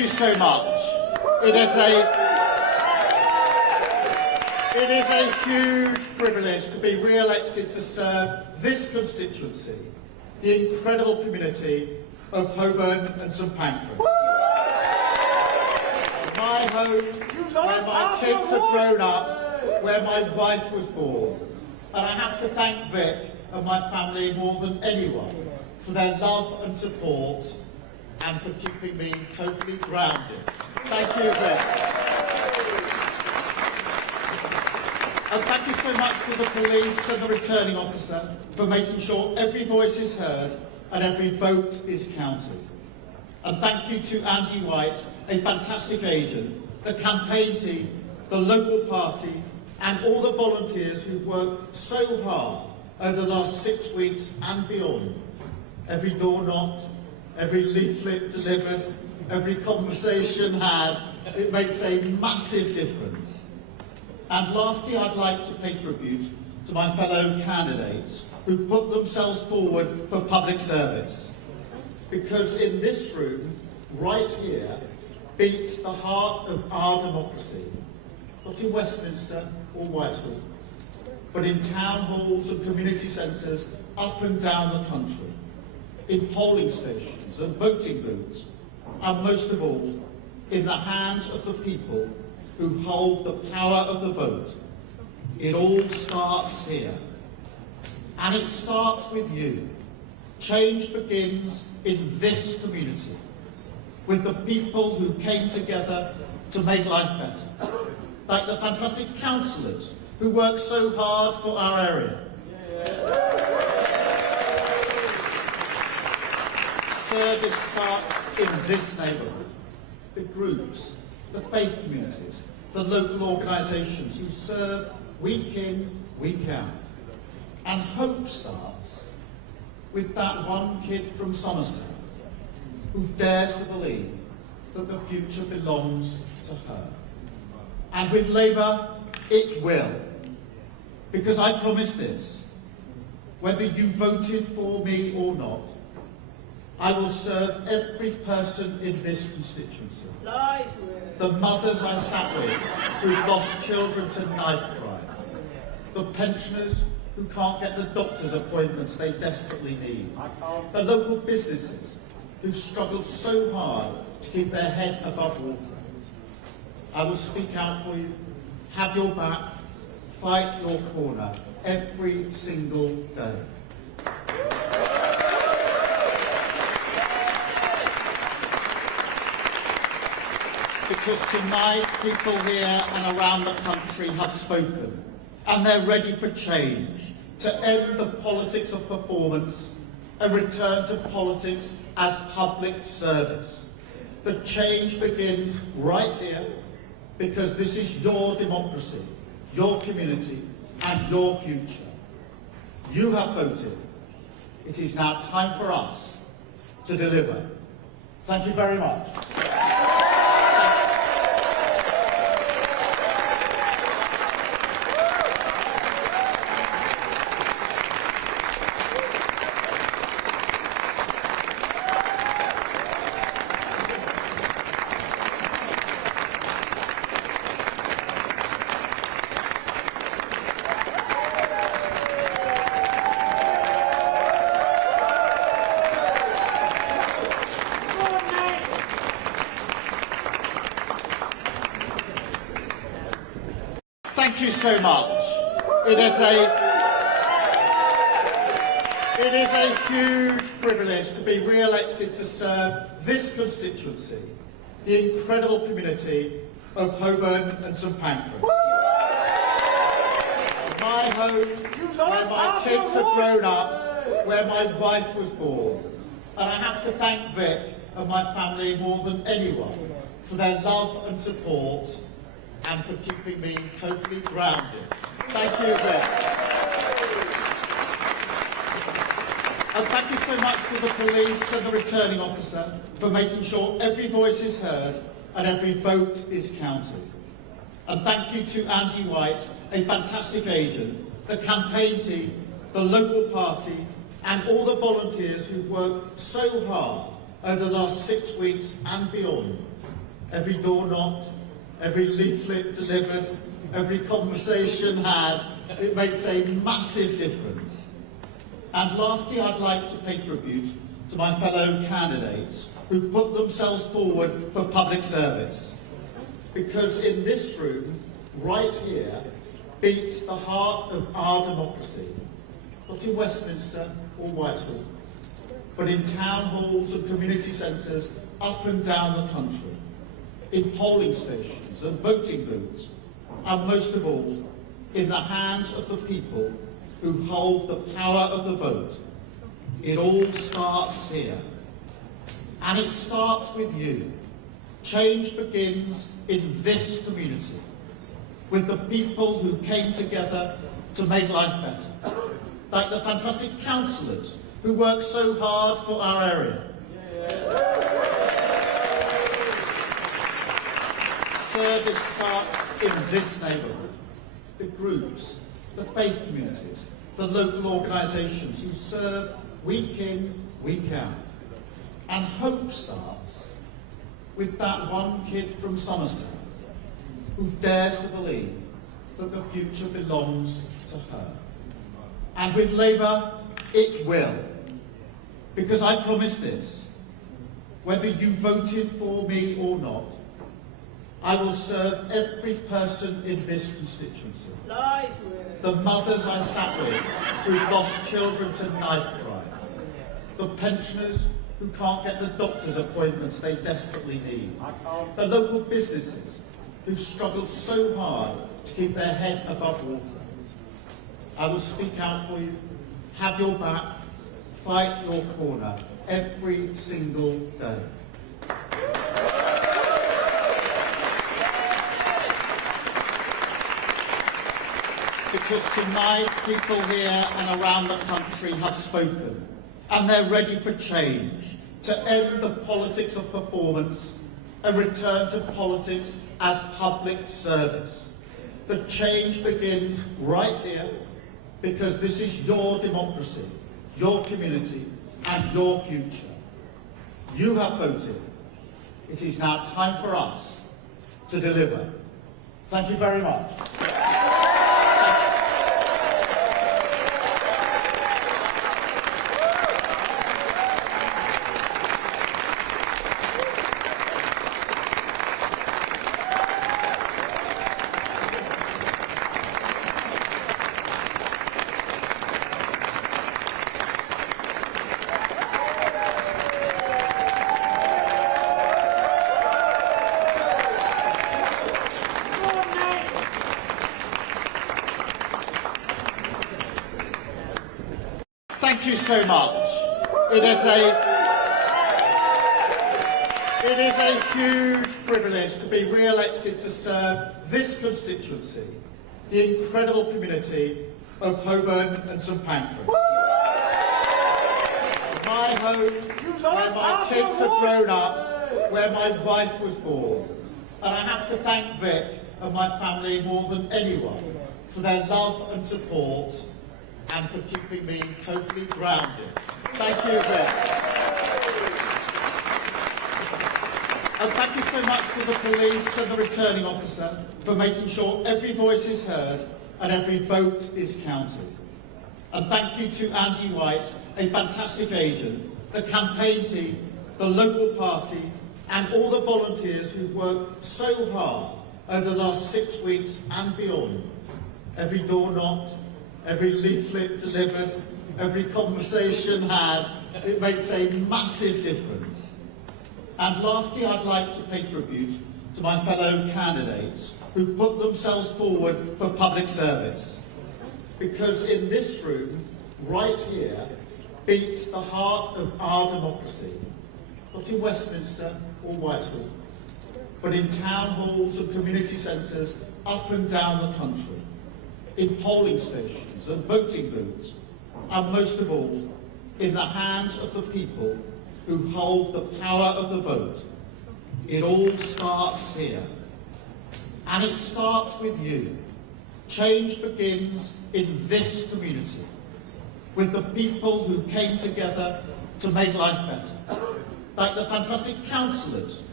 you so much. It is a huge privilege to be re-elected to serve this constituency, the incredible community of Holborn and St Pancras. My home, where my kids have grown up, where my wife was born. And I have to thank Vic and my family more than anyone for their love and support and for keeping me totally grounded. Thank you, Vic. And thank you so much to the police and the returning officer for making sure every voice is heard and every vote is counted. And thank you to Andy White, a fantastic agent, the campaign team, the local party, and all the volunteers who've worked so hard over the last 6 weeks and beyond. Every door knocked, every leaflet delivered, every conversation had, it makes a massive difference. And lastly, I'd like to pay tribute to my fellow candidates who put themselves forward for public service. Because in this room, right here, beats the heart of our democracy. Not in Westminster or Whitehall, but in town halls and community centres up and down the country, in polling stations and voting booths, and most of all, in the hands of the people who hold the power of the vote. It all starts here. And it starts with you. Change begins in this community, with the people who came together to make life better. Like the fantastic councillors who work so hard for our area. Service starts in this neighbourhood. The groups, the faith communities, the local organisations who serve week in, week out. And hope starts with that one kid from Somerset who dares to believe that the future belongs to her. And with Labour, it will. Because I promise this, whether you voted for me or not, I will serve every person in this constituency. The mothers I sat with who've lost children to knife crime. The pensioners who can't get the doctor's appointments they desperately need. The local businesses who've struggled so hard to keep their head above water. I will speak out for you, have your back, fight your corner every single day. Because tonight people here and around the country have spoken, and they're ready for change, to end the politics of performance and return to politics as public service. The change begins right here, because this is your democracy, your community, and your future. You have voted. It is now time for us to deliver. Thank you very much. Thank you so much. It is a huge privilege to be re-elected to serve this constituency, the incredible community of Holborn and St Pancras. My home, where my kids have grown up, where my wife was born. And I have to thank Vic and my family more than anyone for their love and support and for keeping me totally grounded. Thank you, Vic. And thank you so much to the police and the returning officer for making sure every voice is heard and every vote is counted. And thank you to Andy White, a fantastic agent, the campaign team, the local party, and all the volunteers who've worked so hard over the last 6 weeks and beyond. every door knocked, every leaflet delivered, every conversation had. It makes a massive difference. And lastly, I'd like to pay tribute to my fellow candidates who put themselves forward for public service. Because in this room, right here, beats the heart of our democracy. Not in Westminster or Whitehall, but in town halls and community centres up and down the country, in polling stations and voting booths, and most of all, in the hands of the people who hold the power of the vote. It all starts here. And it starts with you. Change begins in this community, with the people who came together to make life better, like the fantastic councillors who work so hard for our area. Service starts in this neighbourhood. The groups, the faith communities, the local organisations who serve week in, week out. And hope starts with that one kid from Somerset who dares to believe that the future belongs to her. And with Labour, it will. Because I promise this, whether you voted for me or not, I will serve every person in this constituency. Lies. The mothers I sat with who've lost children to knife crime. The pensioners who can't get the doctor's appointments they desperately need. The local businesses who've struggled so hard to keep their head above water. I will speak out for you, have your back, fight your corner every single day. Because tonight people here and around the country have spoken, and they're ready for change, to end the politics of performance and return to politics as public service. The change begins right here, because this is your democracy, your community, and your future. You have voted. It is now time for us to deliver. Thank you very much. Thank you so much. It is a huge privilege to be re-elected to serve this constituency, the incredible community of Holborn and St Pancras. My home, where my kids have grown up, where my wife was born. And I have to thank Vic and my family more than anyone for their love and support, and for keeping me totally grounded. Thank you, Vic. And thank you so much to the police and the returning officer for making sure every voice is heard and every vote is counted. And thank you to Andy White, a fantastic agent, the campaign team, the local party, and all the volunteers who've worked so hard over the last 6 weeks and beyond. Every door knocked, every leaflet delivered, every conversation had. It makes a massive difference. And lastly, I'd like to pay tribute to my fellow candidates who put themselves forward for public service. Because in this room, right here, beats the heart of our democracy. Not in Westminster or Whitehall, but in town halls and community centres up and down the country, in polling stations and voting booths, and most of all, in the hands of the people who hold the power of the vote. It all starts here. And it starts with you. Change begins in this community, with the people who came together to make life better, like the fantastic councillors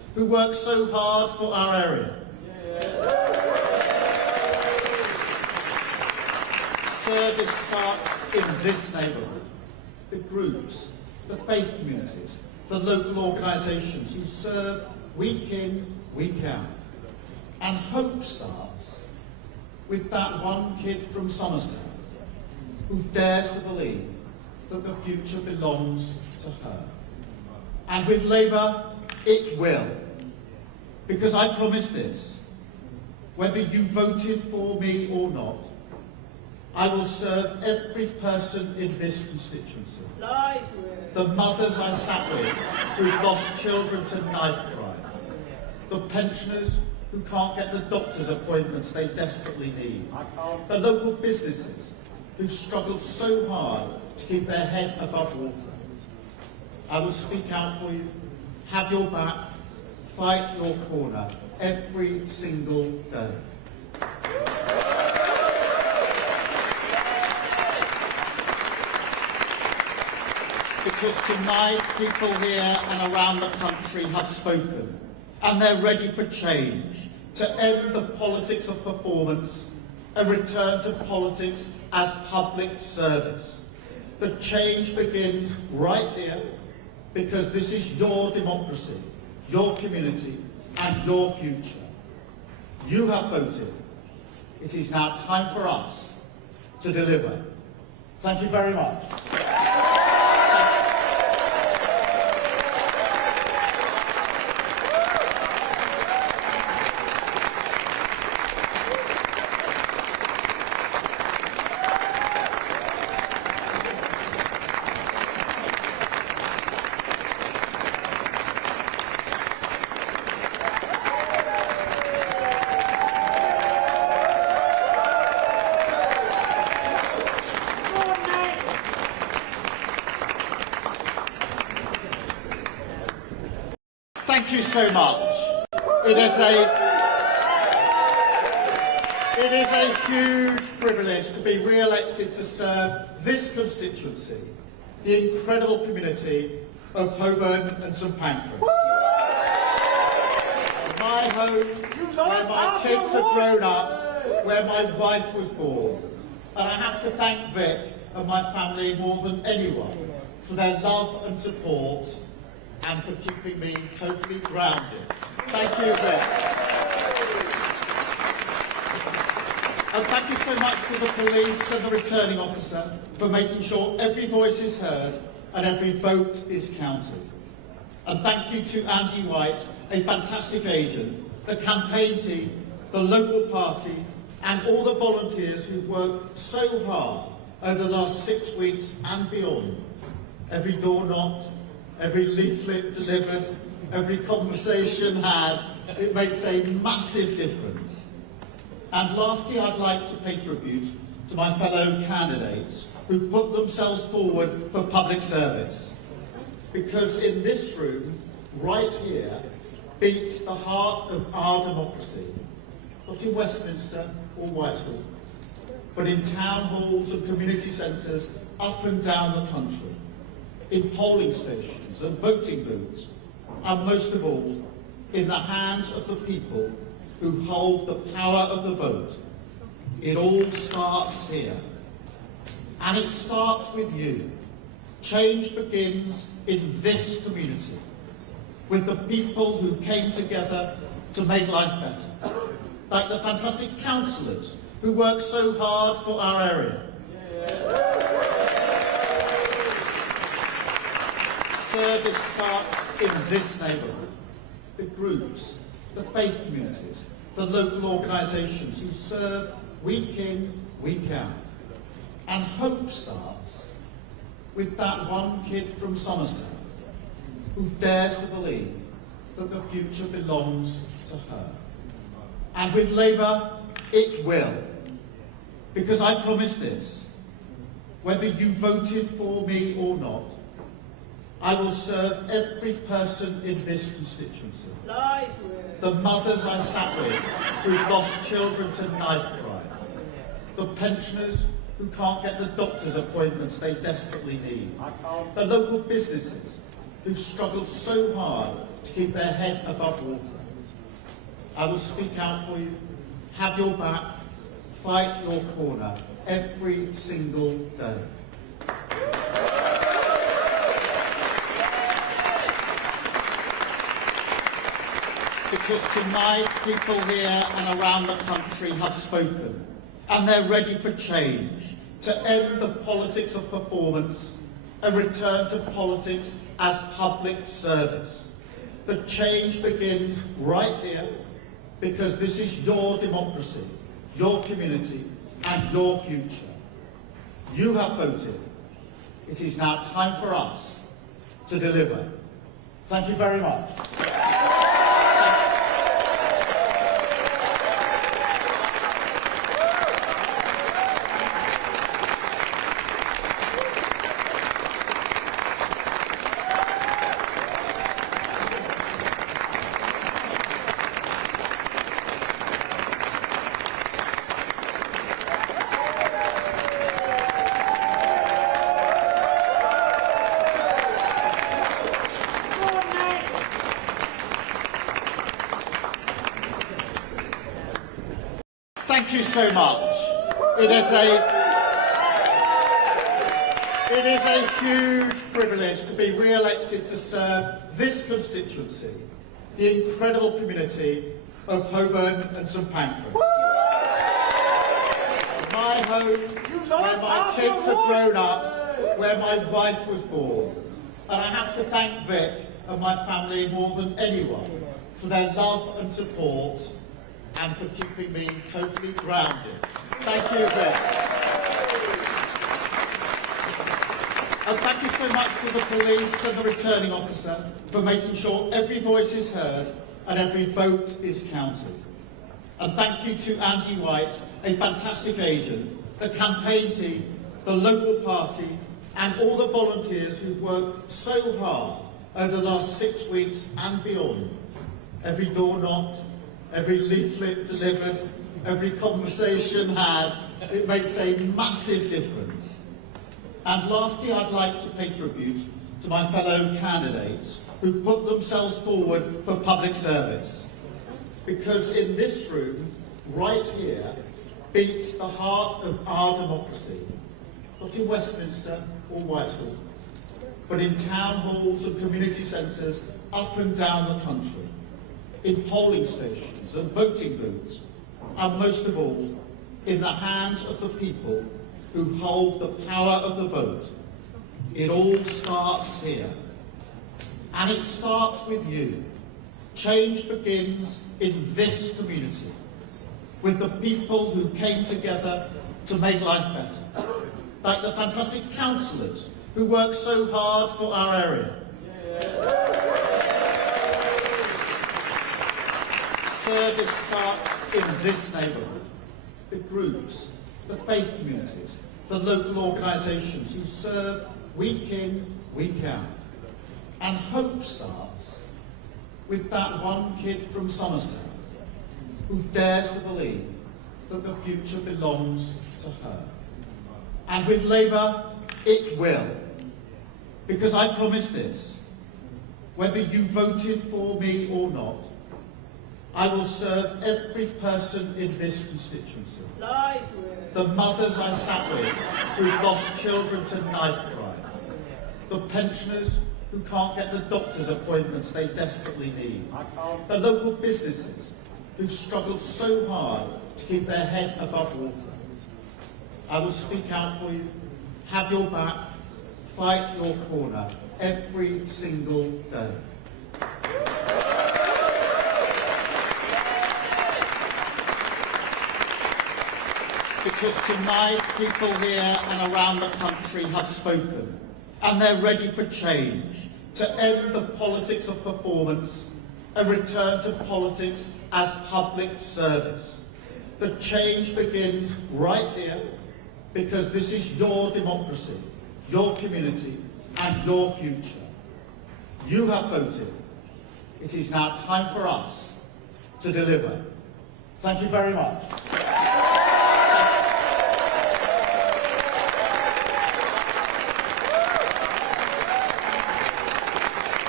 who work so hard for our area. Service starts in this neighbourhood. The groups, the faith communities, the local organisations who serve week in, week out. And hope starts with that one kid from Somerset who dares to believe that the future belongs to her. And with Labour, it will. Because I promise this, whether you voted for me or not, I will serve every person in this constituency. Lies. The mothers I sat with who've lost children to knife crime. The pensioners who can't get the doctor's appointments they desperately need. The local businesses who've struggled so hard to keep their head above water. I will speak out for you, have your back, fight your corner every single day. Because tonight people here and around the country have spoken and they're ready for change, to end the politics of performance and return to politics as public service. The change begins right here because this is your democracy, your community and your future. You have voted. It is now time for us to deliver. Thank you very much. Thank you so much. It is a huge privilege to be re-elected to serve this constituency, the incredible community of Holborn and St Pancras. My home, where my kids have grown up, where my wife was born. And I have to thank Vic and my family more than anyone for their love and support and for keeping me totally grounded. Thank you, Vic. And thank you so much to the police and the returning officer for making sure every voice is heard and every vote is counted. And thank you to Andy White, a fantastic agent, the campaign team, the local party, and all the volunteers who've worked so hard over the last 6 weeks and beyond. Every door knocked, every leaflet delivered, every conversation had, it makes a massive difference. And lastly, I'd like to pay tribute to my fellow candidates who put themselves forward for public service. Because in this room, right here, beats the heart of our democracy. Not in Westminster or Whitehall, but in town halls and community centres up and down the country, in polling stations and voting booths, and most of all, in the hands of the people who hold the power of the vote. It all starts here. And it starts with you. Change begins in this community, with the people who came together to make life better. Like the fantastic councillors who work so hard for our area. Service starts in this neighbourhood. The groups, the faith communities, the local organisations who serve week in, week out. And hope starts with that one kid from Somerset who dares to believe that the future belongs to her. And with Labour, it will. Because I promise this, whether you voted for me or not, I will serve every person in this constituency. Lies. The mothers I sat with who've lost children to knife crime. The pensioners who can't get the doctor's appointments they desperately need. The local businesses who've struggled so hard to keep their head above water. I will speak out for you, have your back, fight your corner every single day. Because tonight people here and around the country have spoken, and they're ready for change, to end the politics of performance and return to politics as public service. The change begins right here, because this is your democracy, your community, and your future. You have voted. It is now time for us to deliver. Thank you very much. Thank you so much. It is a huge privilege to be re-elected to serve this constituency, the incredible community of Holborn and St Pancras. My home, where my kids have grown up, where my wife was born. And I have to thank Vic and my family more than anyone for their love and support, and for keeping me totally grounded. Thank you, Vic. And thank you so much to the police and the returning officer for making sure every voice is heard and every vote is counted. And thank you to Andy White, a fantastic agent, the campaign team, the local party, and all the volunteers who've worked so hard over the last 6 weeks and beyond. Every door knocked, every leaflet delivered, every conversation had, it makes a massive difference. And lastly, I'd like to pay tribute to my fellow candidates who put themselves forward for public service. Because in this room, right here, beats the heart of our democracy. Not in Westminster or Whitehall, but in town halls and community centres up and down the country, in polling stations and voting booths, and most of all, in the hands of the people who hold the power of the vote. It all starts here. And it starts with you. Change begins in this community, with the people who came together to make life better. Like the fantastic councillors who work so hard for our area. Service starts in this neighbourhood. The groups, the faith communities, the local organisations who serve week in, week out. And hope starts with that one kid from Somerstown who dares to believe that the future belongs to her. And with Labour, it will. Because I promise this, whether you voted for me or not, I will serve every person in this constituency. Lies. The mothers I sat with who've lost children to knife crime. The pensioners who can't get the doctor's appointments they desperately need. The local businesses who've struggled so hard to keep their head above water. I will speak out for you, have your back, fight your corner every single day. Because tonight people here and around the country have spoken, and they're ready for change, to end the politics of performance and return to politics as public service. The change begins right here, because this is your democracy, your community, and your future. You have voted. It is now time for us to deliver. Thank you very much.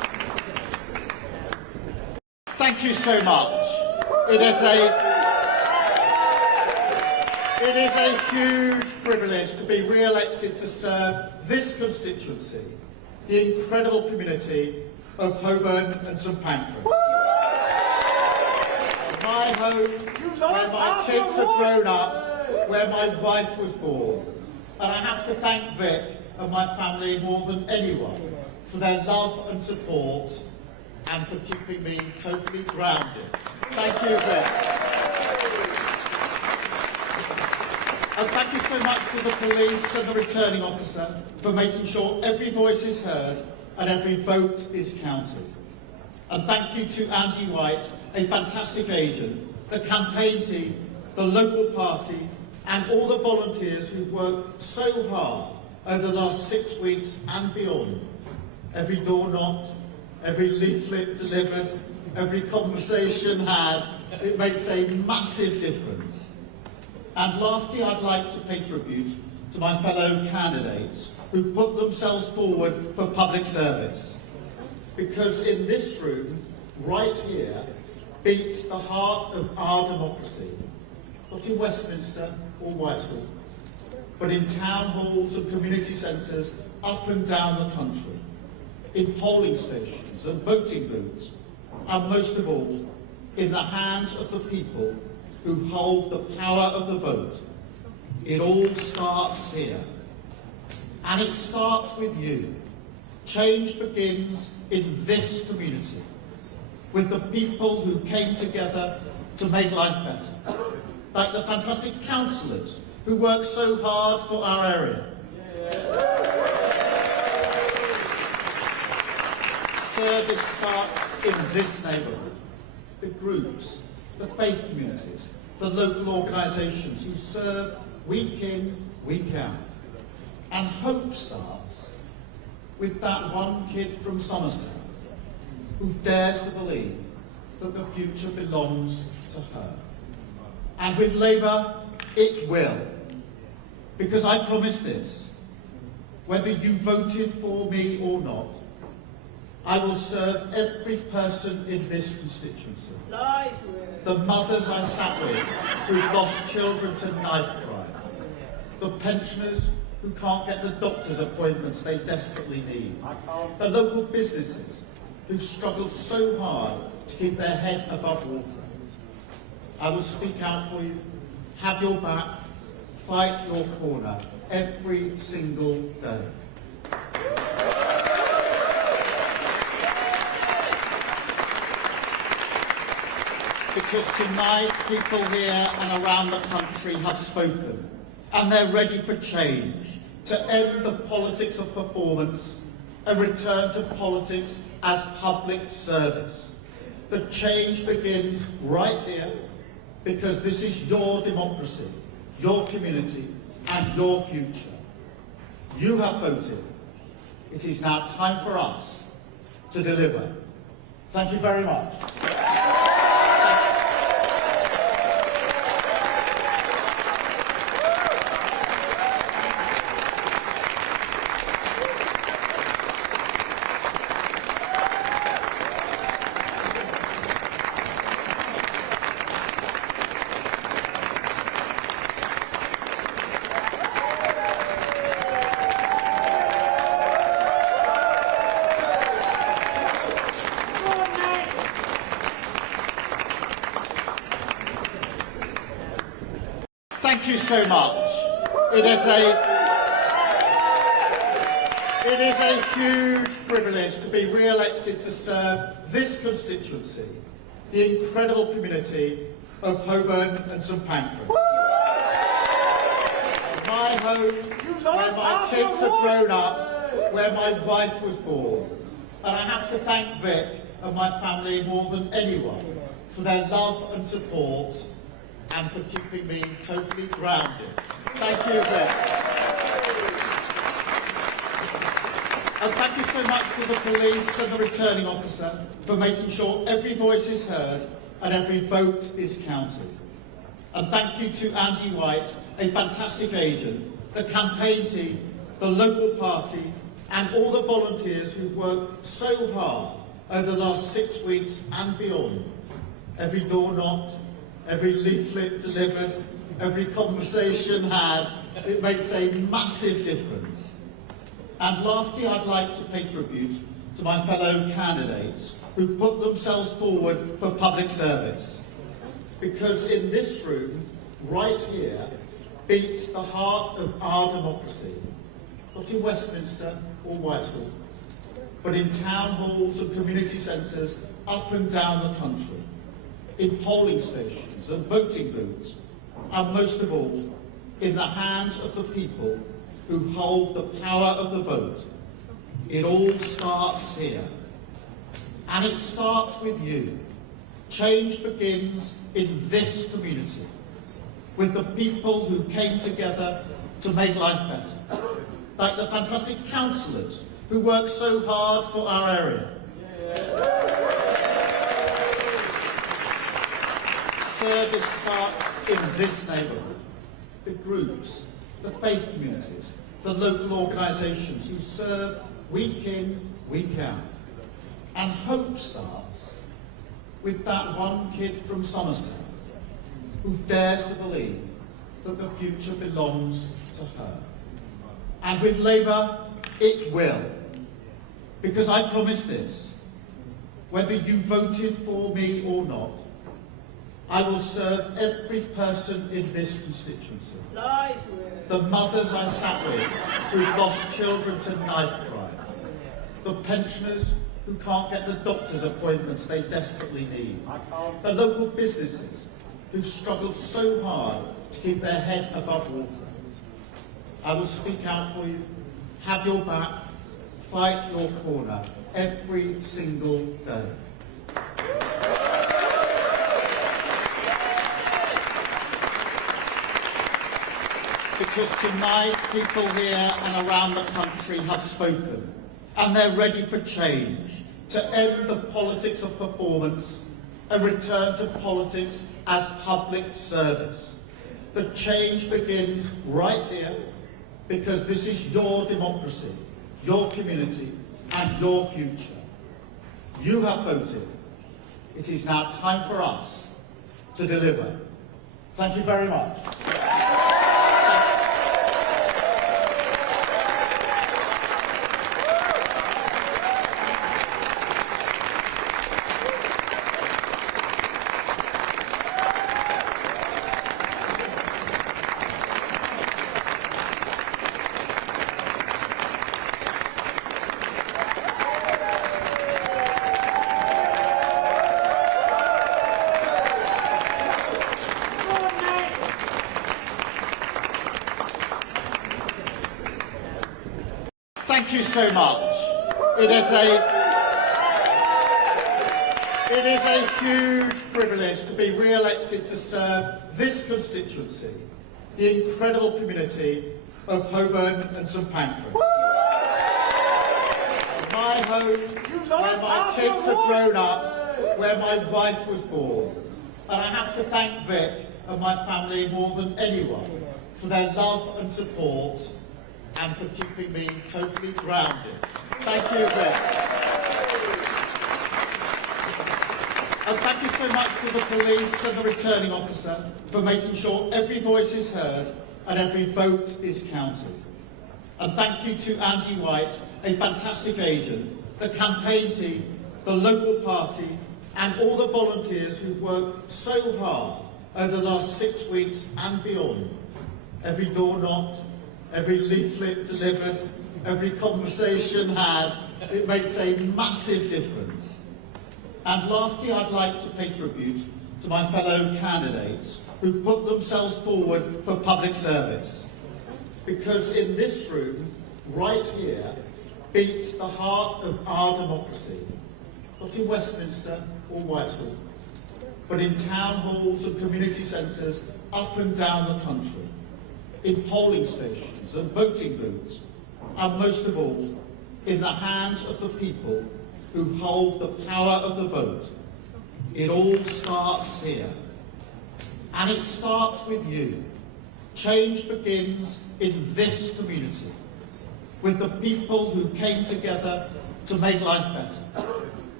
Thank you so much. It is a huge privilege to be re-elected to serve this constituency, the incredible community of Holborn and St Pancras. My home, where my kids have grown up, where my wife was born. And I have to thank Vic and my family more than anyone for their love and support and for keeping me totally grounded. Thank you, Vic. And thank you so much to the police and the returning officer for making sure every voice is heard and every vote is counted. And thank you to Andy White, a fantastic agent, the campaign team, the local party, and all the volunteers who've worked so hard over the last 6 weeks and beyond. Every door knocked, every leaflet delivered, every conversation had, it makes a massive difference. And lastly, I'd like to pay tribute to my fellow candidates who put themselves forward for public service. Because in this room, right here, beats the heart of our democracy. Not in Westminster or Whitehall, but in town halls and community centres up and down the country, in polling stations and voting booths, and most of all, in the hands of the people who hold the power of the vote. It all starts here. And it starts with you. Change begins in this community, with the people who came together to make life better. Like the fantastic councillors who work so hard for our area. Service starts in this neighbourhood. The groups, the faith communities, the local organisations who serve week in, week out. And hope starts with that one kid from Somerset who dares to believe that the future belongs to her. And with Labour, it will. Because I promise this, whether you voted for me or not, I will serve every person in this constituency. Lies. The mothers I sat with who've lost children to knife crime. The pensioners who can't get the doctor's appointments they desperately need. The local businesses who've struggled so hard to keep their head above water. I will speak out for you, have your back, fight your corner every single day. Because tonight people here and around the country have spoken, and they're ready for change, to end the politics of performance and return to politics as public service. The change begins right here, because this is your democracy, your community, and your future. You have voted. It is now time for us to deliver. Thank you very much. Thank you so much. It is a huge privilege to be re-elected to serve this constituency, the incredible community of Holborn and St Pancras. My home, where my kids have grown up, where my wife was born. And I have to thank Vic and my family more than anyone for their love and support and for keeping me totally grounded. Thank you, Vic. And thank you so much to the police and the returning officer for making sure every voice is heard and every vote is counted. And thank you to Andy White, a fantastic agent, the campaign team, the local party, and all the volunteers who've worked so hard over the last 6 weeks and beyond. Every door knocked, every leaflet delivered, every conversation had, it makes a massive difference. And lastly, I'd like to pay tribute to my fellow candidates who put themselves forward for public service. Because in this room, right here, beats the heart of our democracy, not in Westminster or Whitehall, but in town halls and community centres up and down the country, in polling stations and voting booths, and most of all, in the hands of the people who hold the power of the vote. It all starts here. And it starts with you. Change begins in this community, with the people who came together to make life better, like the fantastic councillors who work so hard for our area. Service starts in this neighbourhood. The groups, the faith communities, the local organisations who serve week in, week out. And hope starts with that one kid from Somerset who dares to believe that the future belongs to her. And with Labour, it will. Because I promise this, whether you voted for me or not, I will serve every person in this constituency. Lies. The mothers I sat with who've lost children to knife crime. The pensioners who can't get the doctor's appointments they desperately need. The local businesses who've struggled so hard to keep their head above water. I will speak out for you, have your back, fight your corner every single day. Because tonight people here and around the country have spoken, and they're ready for change, to end the politics of performance and return to politics as public service. The change begins right here, because this is your democracy, your community, and your future. You have voted. It is now time for us to deliver. Thank you very much. Thank you so much. It is a huge privilege to be re-elected to serve this constituency, the incredible community of Holborn and St Pancras. My home, where my kids have grown up, where my wife was born. And I have to thank Vic and my family more than anyone for their love and support, and for keeping me totally grounded. Thank you, Vic. And thank you so much to the police and the returning officer for making sure every voice is heard and every vote is counted. And thank you to Andy White, a fantastic agent, the campaign team, the local party, and all the volunteers who've worked so hard over the last 6 weeks and beyond. Every door knocked, every leaflet delivered, every conversation had, it makes a massive difference. And lastly, I'd like to pay tribute to my fellow candidates who put themselves forward for public service. Because in this room, right here, beats the heart of our democracy, not in Westminster or Whitehall, but in town halls and community centres up and down the country, in polling stations and voting booths, and most of all, in the hands of the people who hold the power of the vote. It all starts here. And it starts with you. Change begins in this community, with the people who came together to make life better,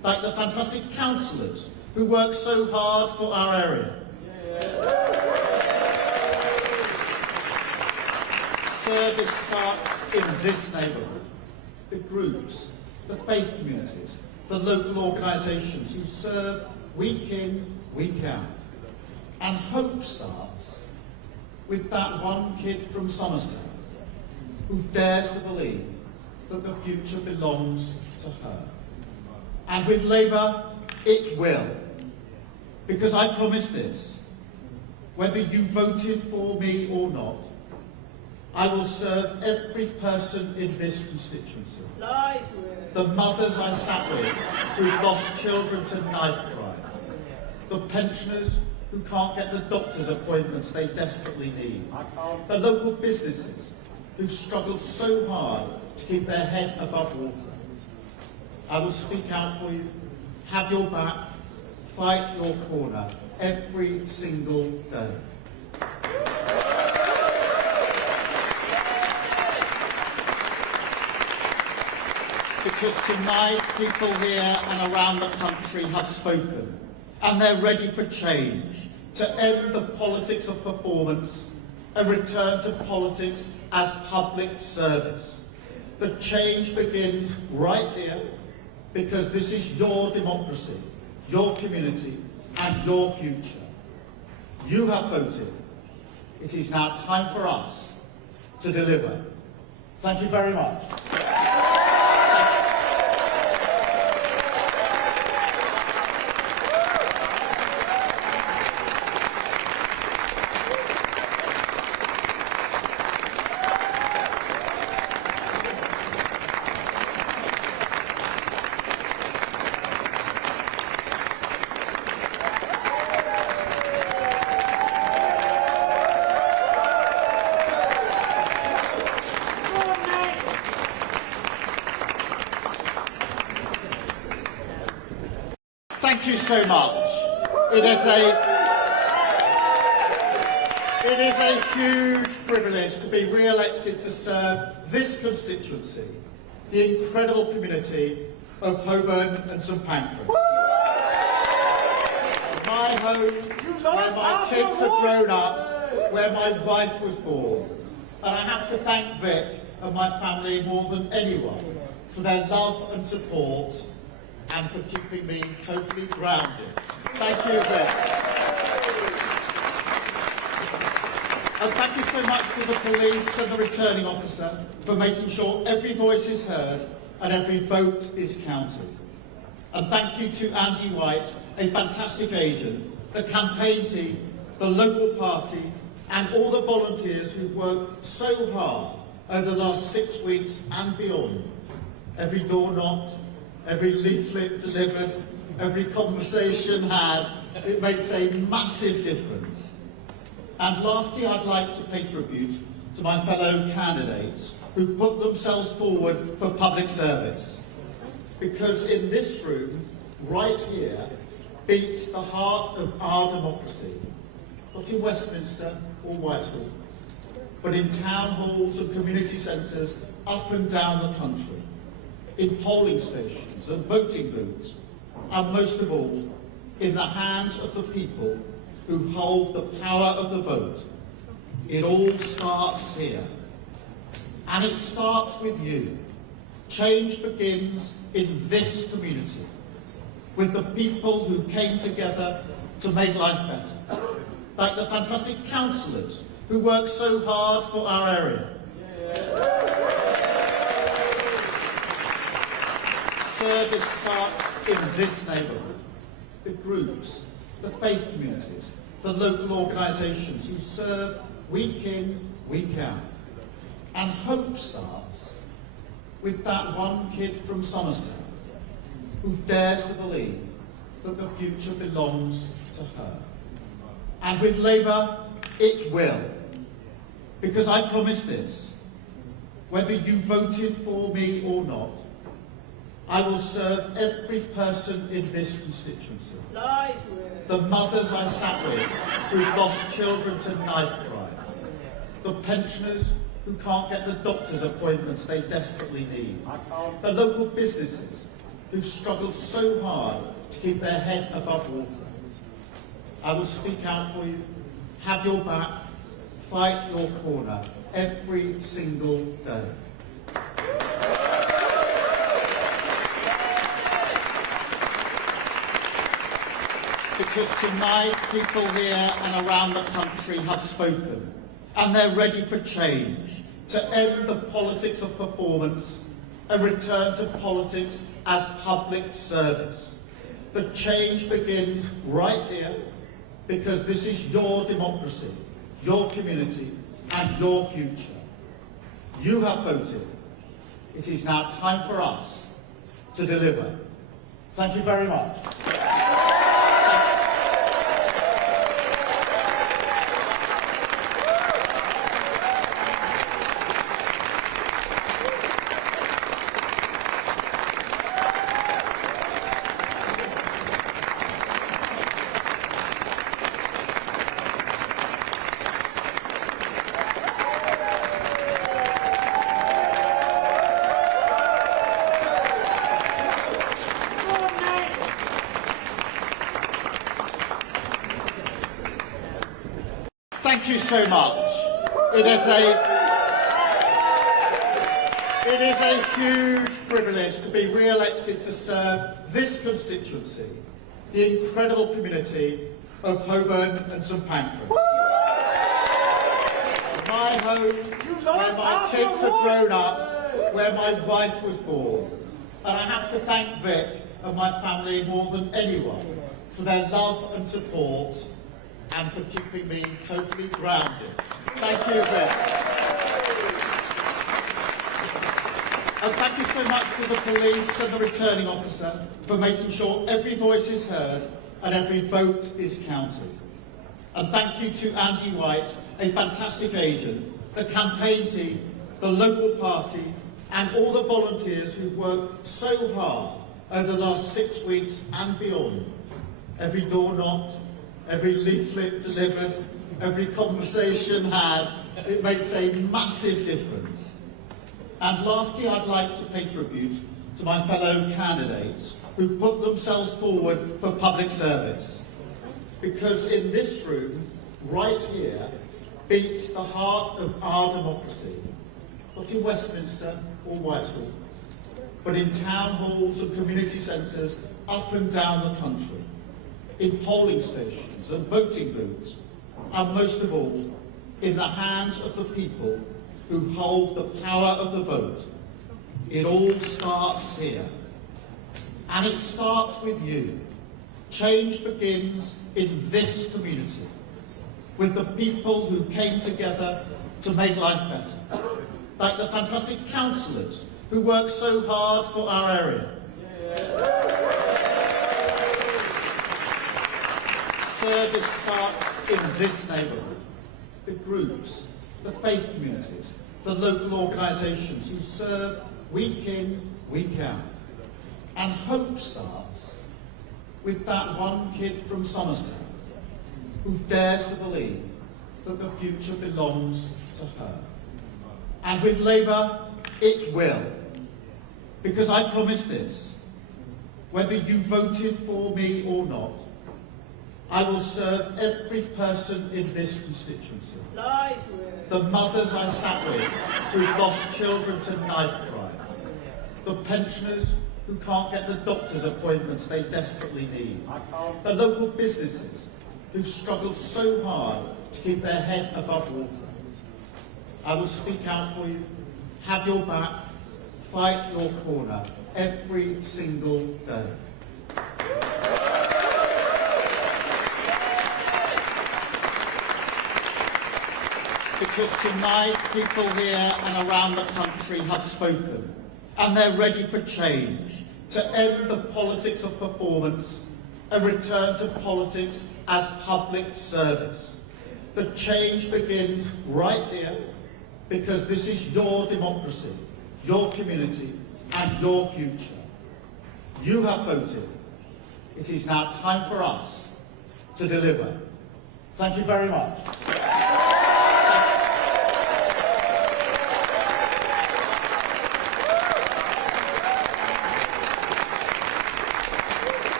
like the fantastic councillors who work so hard for our area. Service starts in this neighbourhood. The groups, the faith communities, the local organisations who serve week in, week out. And hope starts with that one kid from Somerset who dares to believe that the future belongs to her. And with Labour, it will. Because I promise this, whether you voted for me or not, I will serve every person in this constituency. Lies. The mothers I sat with who've lost children to knife crime. The pensioners who can't get the doctor's appointments they desperately need. The local businesses who've struggled so hard to keep their head above water. I will speak out for you, have your back, fight your corner every single day. Because tonight people here and around the country have spoken and they're ready for change, to end the politics of performance and return to politics as public service. The change begins right here because this is your democracy, your community and your future. You have voted. It is now time for us to deliver. Thank you very much. Thank you so much. It is a huge privilege to be re-elected to serve this constituency, the incredible community of Holborn and St Pancras. My home, where my kids have grown up, where my wife was born. And I have to thank Vic and my family more than anyone for their love and support and for keeping me totally grounded. Thank you, Vic. And thank you so much to the police and the returning officer for making sure every voice is heard and every vote is counted. And thank you to Andy White, a fantastic agent, the campaign team, the local party, and all the volunteers who've worked so hard over the last 6 weeks and beyond. Every door knocked, every leaflet delivered, every conversation had, it makes a massive difference. And lastly, I'd like to pay tribute to my fellow candidates who put themselves forward for public service. Because in this room, right here, beats the heart of our democracy. Not in Westminster or Whitehall, but in town halls and community centres up and down the country, in polling stations and voting booths, and most of all, in the hands of the people who hold the power of the vote. It all starts here. And it starts with you. Change begins in this community, with the people who came together to make life better. Like the fantastic councillors who work so hard for our area. Service starts in this neighbourhood. The groups, the faith communities, the local organisations who serve week in, week out. And hope starts with that one kid from Somerset who dares to believe that the future belongs to her. And with Labour, it will. Because I promise this, whether you voted for me or not, I will serve every person in this constituency. Lies. The mothers I sat with who've lost children to knife crime. The pensioners who can't get the doctor's appointments they desperately need. The local businesses who've struggled so hard to keep their head above water. I will speak out for you, have your back, fight your corner every single day. Because tonight people here and around the country have spoken, and they're ready for change, to end the politics of performance and return to politics as public service. The change begins right here, because this is your democracy, your community, and your future. You have voted. It is now time for us to deliver. Thank you very much. Thank you so much. It is a huge privilege to be re-elected to serve this constituency, the incredible community of Holborn and St Pancras. My home, where my kids have grown up, where my wife was born. And I have to thank Vic and my family more than anyone for their love and support, and for keeping me totally grounded. Thank you, Vic. And thank you so much to the police and the returning officer for making sure every voice is heard and every vote is counted. And thank you to Andy White, a fantastic agent, the campaign team, the local party, and all the volunteers who've worked so hard over the last 6 weeks and beyond. Every door knocked, every leaflet delivered, every conversation had, it makes a massive difference. And lastly, I'd like to pay tribute to my fellow candidates who put themselves forward for public service. Because in this room, right here, beats the heart of our democracy. Not in Westminster or Whitehall, but in town halls and community centres up and down the country, in polling stations and voting booths, and most of all, in the hands of the people who hold the power of the vote. It all starts here. And it starts with you. Change begins in this community, with the people who came together to make life better. Like the fantastic councillors who work so hard for our area. Service starts in this neighbourhood. The groups, the faith communities, the local organisations who serve week in, week out. And hope starts with that one kid from Somerset who dares to believe that the future belongs to her. And with Labour, it will. Because I promise this, whether you voted for me or not, I will serve every person in this constituency. Nice. The mothers I sat with who've lost children to knife crime. The pensioners who can't get the doctor's appointments they desperately need. The local businesses who've struggled so hard to keep their head above water. I will speak out for you, have your back, fight your corner every single day. Because tonight people here and around the country have spoken, and they're ready for change, to end the politics of performance and return to politics as public service. The change begins right here, because this is your democracy, your community, and your future. You have voted. It is now time for us to deliver. Thank you very much.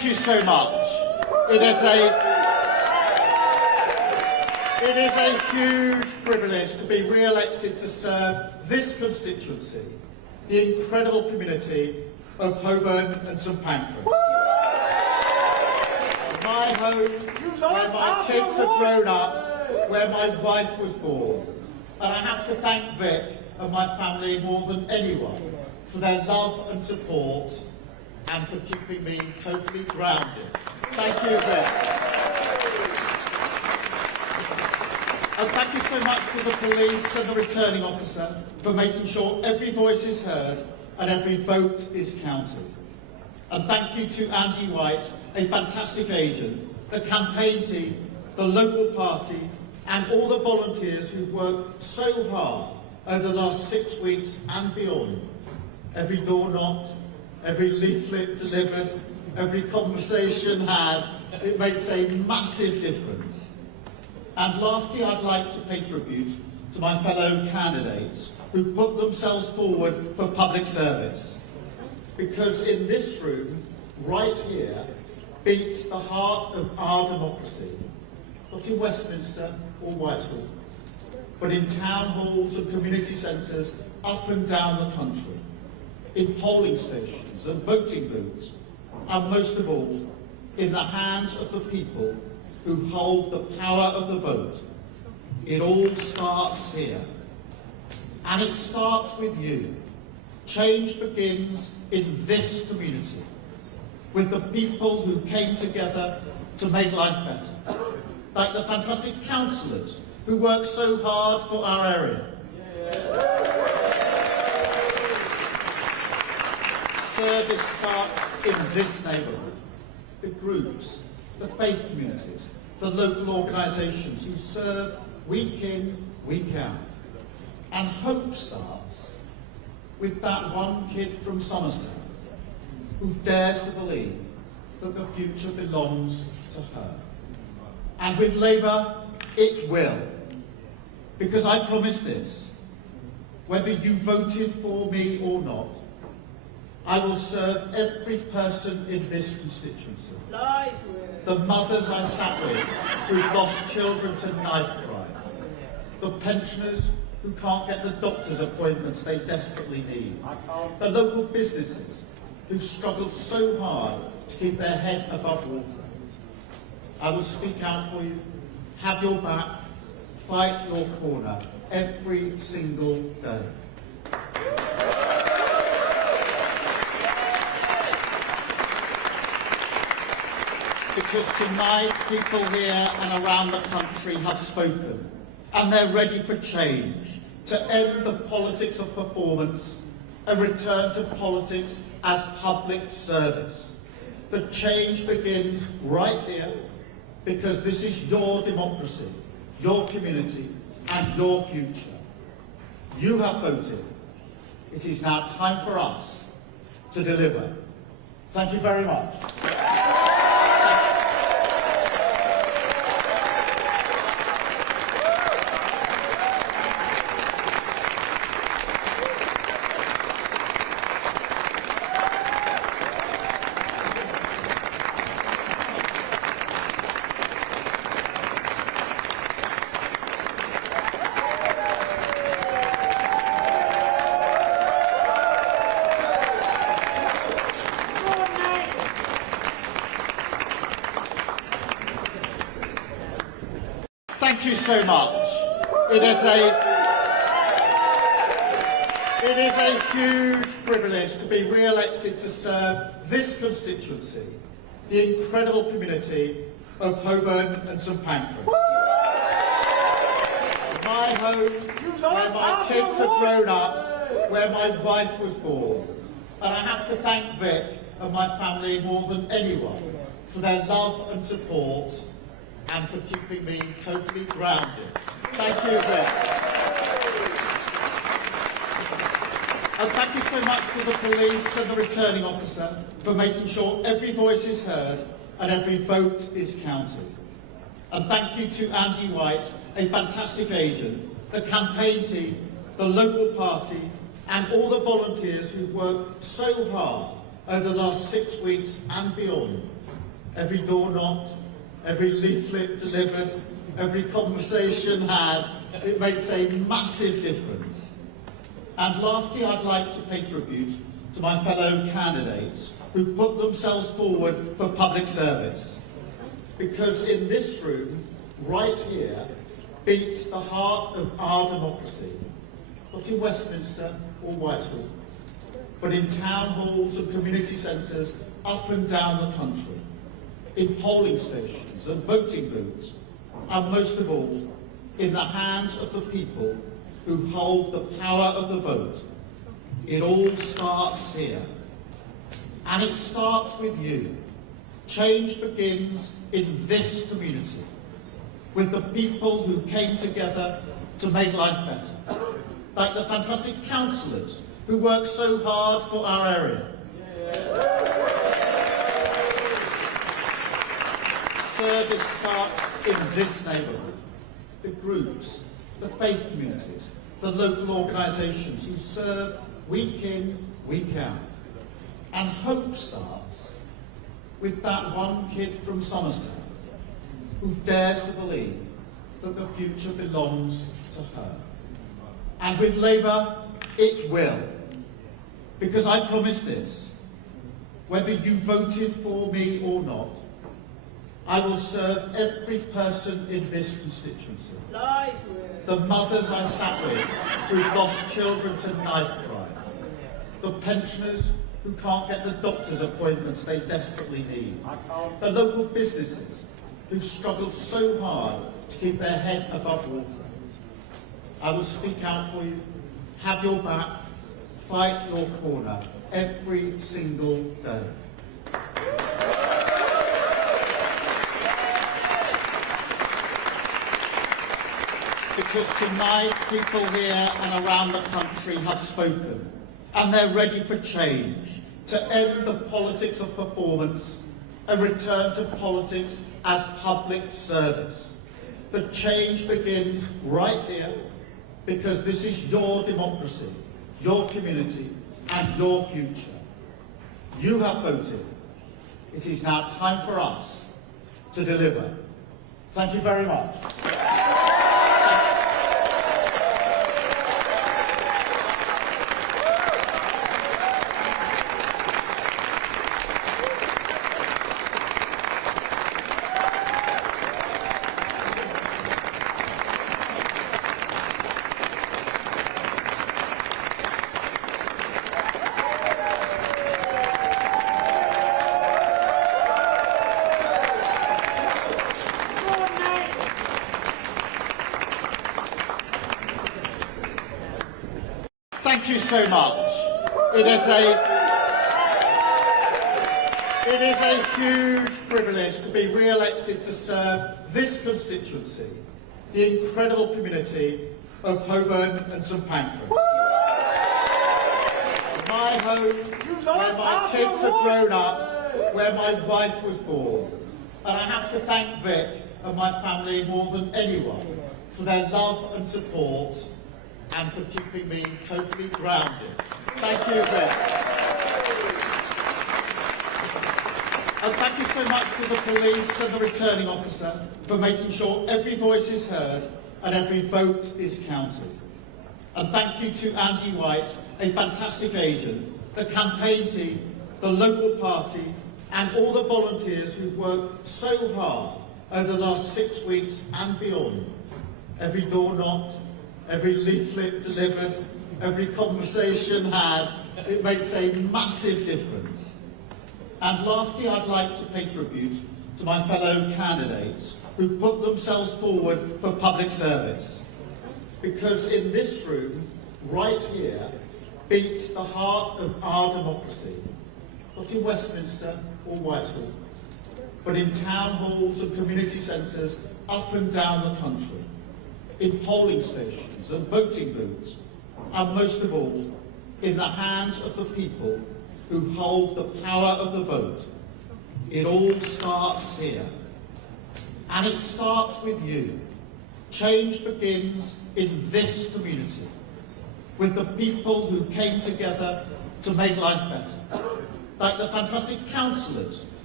Thank you so much. It is a huge privilege to be re-elected to serve this constituency, the incredible community of Holborn and St Pancras. My home, where my kids have grown up, where my wife was born. And I have to thank Vic and my family more than anyone for their love and support and for keeping me totally grounded. Thank you, Vic. And thank you so much to the police and the returning officer for making sure every voice is heard and every vote is counted. And thank you to Andy White, a fantastic agent, the campaign team, the local party, and all the volunteers who've worked so hard over the last 6 weeks and beyond. Every door knocked, every leaflet delivered, every conversation had, it makes a massive difference. And lastly, I'd like to pay tribute to my fellow candidates who put themselves forward for public service. Because in this room, right here, beats the heart of our democracy. Not in Westminster or Whitehall, but in town halls and community centres up and down the country, in polling stations and voting booths, and most of all, in the hands of the people who hold the power of the vote. It all starts here. And it starts with you. Change begins in this community, with the people who came together to make life better. Like the fantastic councillors who work so hard for our area. Service starts in this neighbourhood. The groups, the faith communities, the local organisations who serve week in, week out. And hope starts with that one kid from Somerset who dares to believe that the future belongs to her. And with Labour, it will. Because I promise this, whether you voted for me or not, I will serve every person in this constituency. Lies. The mothers I sat with who've lost children to knife crime. The pensioners who can't get the doctor's appointments they desperately need. The local businesses who've struggled so hard to keep their head above water. I will speak out for you, have your back, fight your corner every single day. Because tonight people here and around the country have spoken, and they're ready for change, to end the politics of performance and return to politics as public service. The change begins right here, because this is your democracy, your community, and your future. You have voted. It is now time for us to deliver. Thank you very much. Thank you so much. It is a huge privilege to be re-elected to serve this constituency, the incredible community of Holborn and St Pancras. My home, where my kids have grown up, where my wife was born. And I have to thank Vic and my family more than anyone for their love and support and for keeping me totally grounded. Thank you, Vic. And thank you so much to the police and the returning officer for making sure every voice is heard and every vote is counted. And thank you to Andy White, a fantastic agent, the campaign team, the local party, and all the volunteers who've worked so hard over the last 6 weeks and beyond. every door knocked, every leaflet delivered, every conversation had. It makes a massive difference. And lastly, I'd like to pay tribute to my fellow candidates who put themselves forward for public service. Because in this room, right here, beats the heart of our democracy, not in Westminster or Whitehall, but in town halls and community centres up and down the country, in polling stations and voting booths, and most of all, in the hands of the people who hold the power of the vote. It all starts here. And it starts with you. Change begins in this community, with the people who came together to make life better, like the fantastic councillors who work so hard for our area. Service starts in this neighbourhood. The groups, the faith communities, the local organisations who serve week in, week out. And hope starts with that one kid from Somerset who dares to believe that the future belongs to her. And with Labour, it will. Because I promise this, whether you voted for me or not, I will serve every person in this constituency. Lies. The mothers I sat with who've lost children to knife crime. The pensioners who can't get the doctor's appointments they desperately need. The local businesses who've struggled so hard to keep their head above water. I will speak out for you, have your back, fight your corner every single day. Because tonight people here and around the country have spoken, and they're ready for change, to end the politics of performance and return to politics as public service. The change begins right here, because this is your democracy, your community, and your future. You have voted. It is now time for us to deliver. Thank you very much. Thank you so much. It is a huge privilege to be re-elected to serve this constituency, the incredible community of Holborn and St Pancras. My home, where my kids have grown up, where my wife was born. And I have to thank Vic and my family more than anyone for their love and support, and for keeping me totally grounded. Thank you, Vic. And thank you so much to the police and the returning officer for making sure every voice is heard and every vote is counted. And thank you to Andy White, a fantastic agent, the campaign team, the local party, and all the volunteers who've worked so hard over the last 6 weeks and beyond. Every door knocked, every leaflet delivered, every conversation had. It makes a massive difference. And lastly, I'd like to pay tribute to my fellow candidates who put themselves forward for public service. Because in this room, right here, beats the heart of our democracy, not in Westminster or Whitehall, but in town halls and community centres up and down the country, in polling stations and voting booths, and most of all, in the hands of the people who hold the power of the vote. It all starts here. And it starts with you. Change begins in this community, with the people who came together to make life better, like the fantastic councillors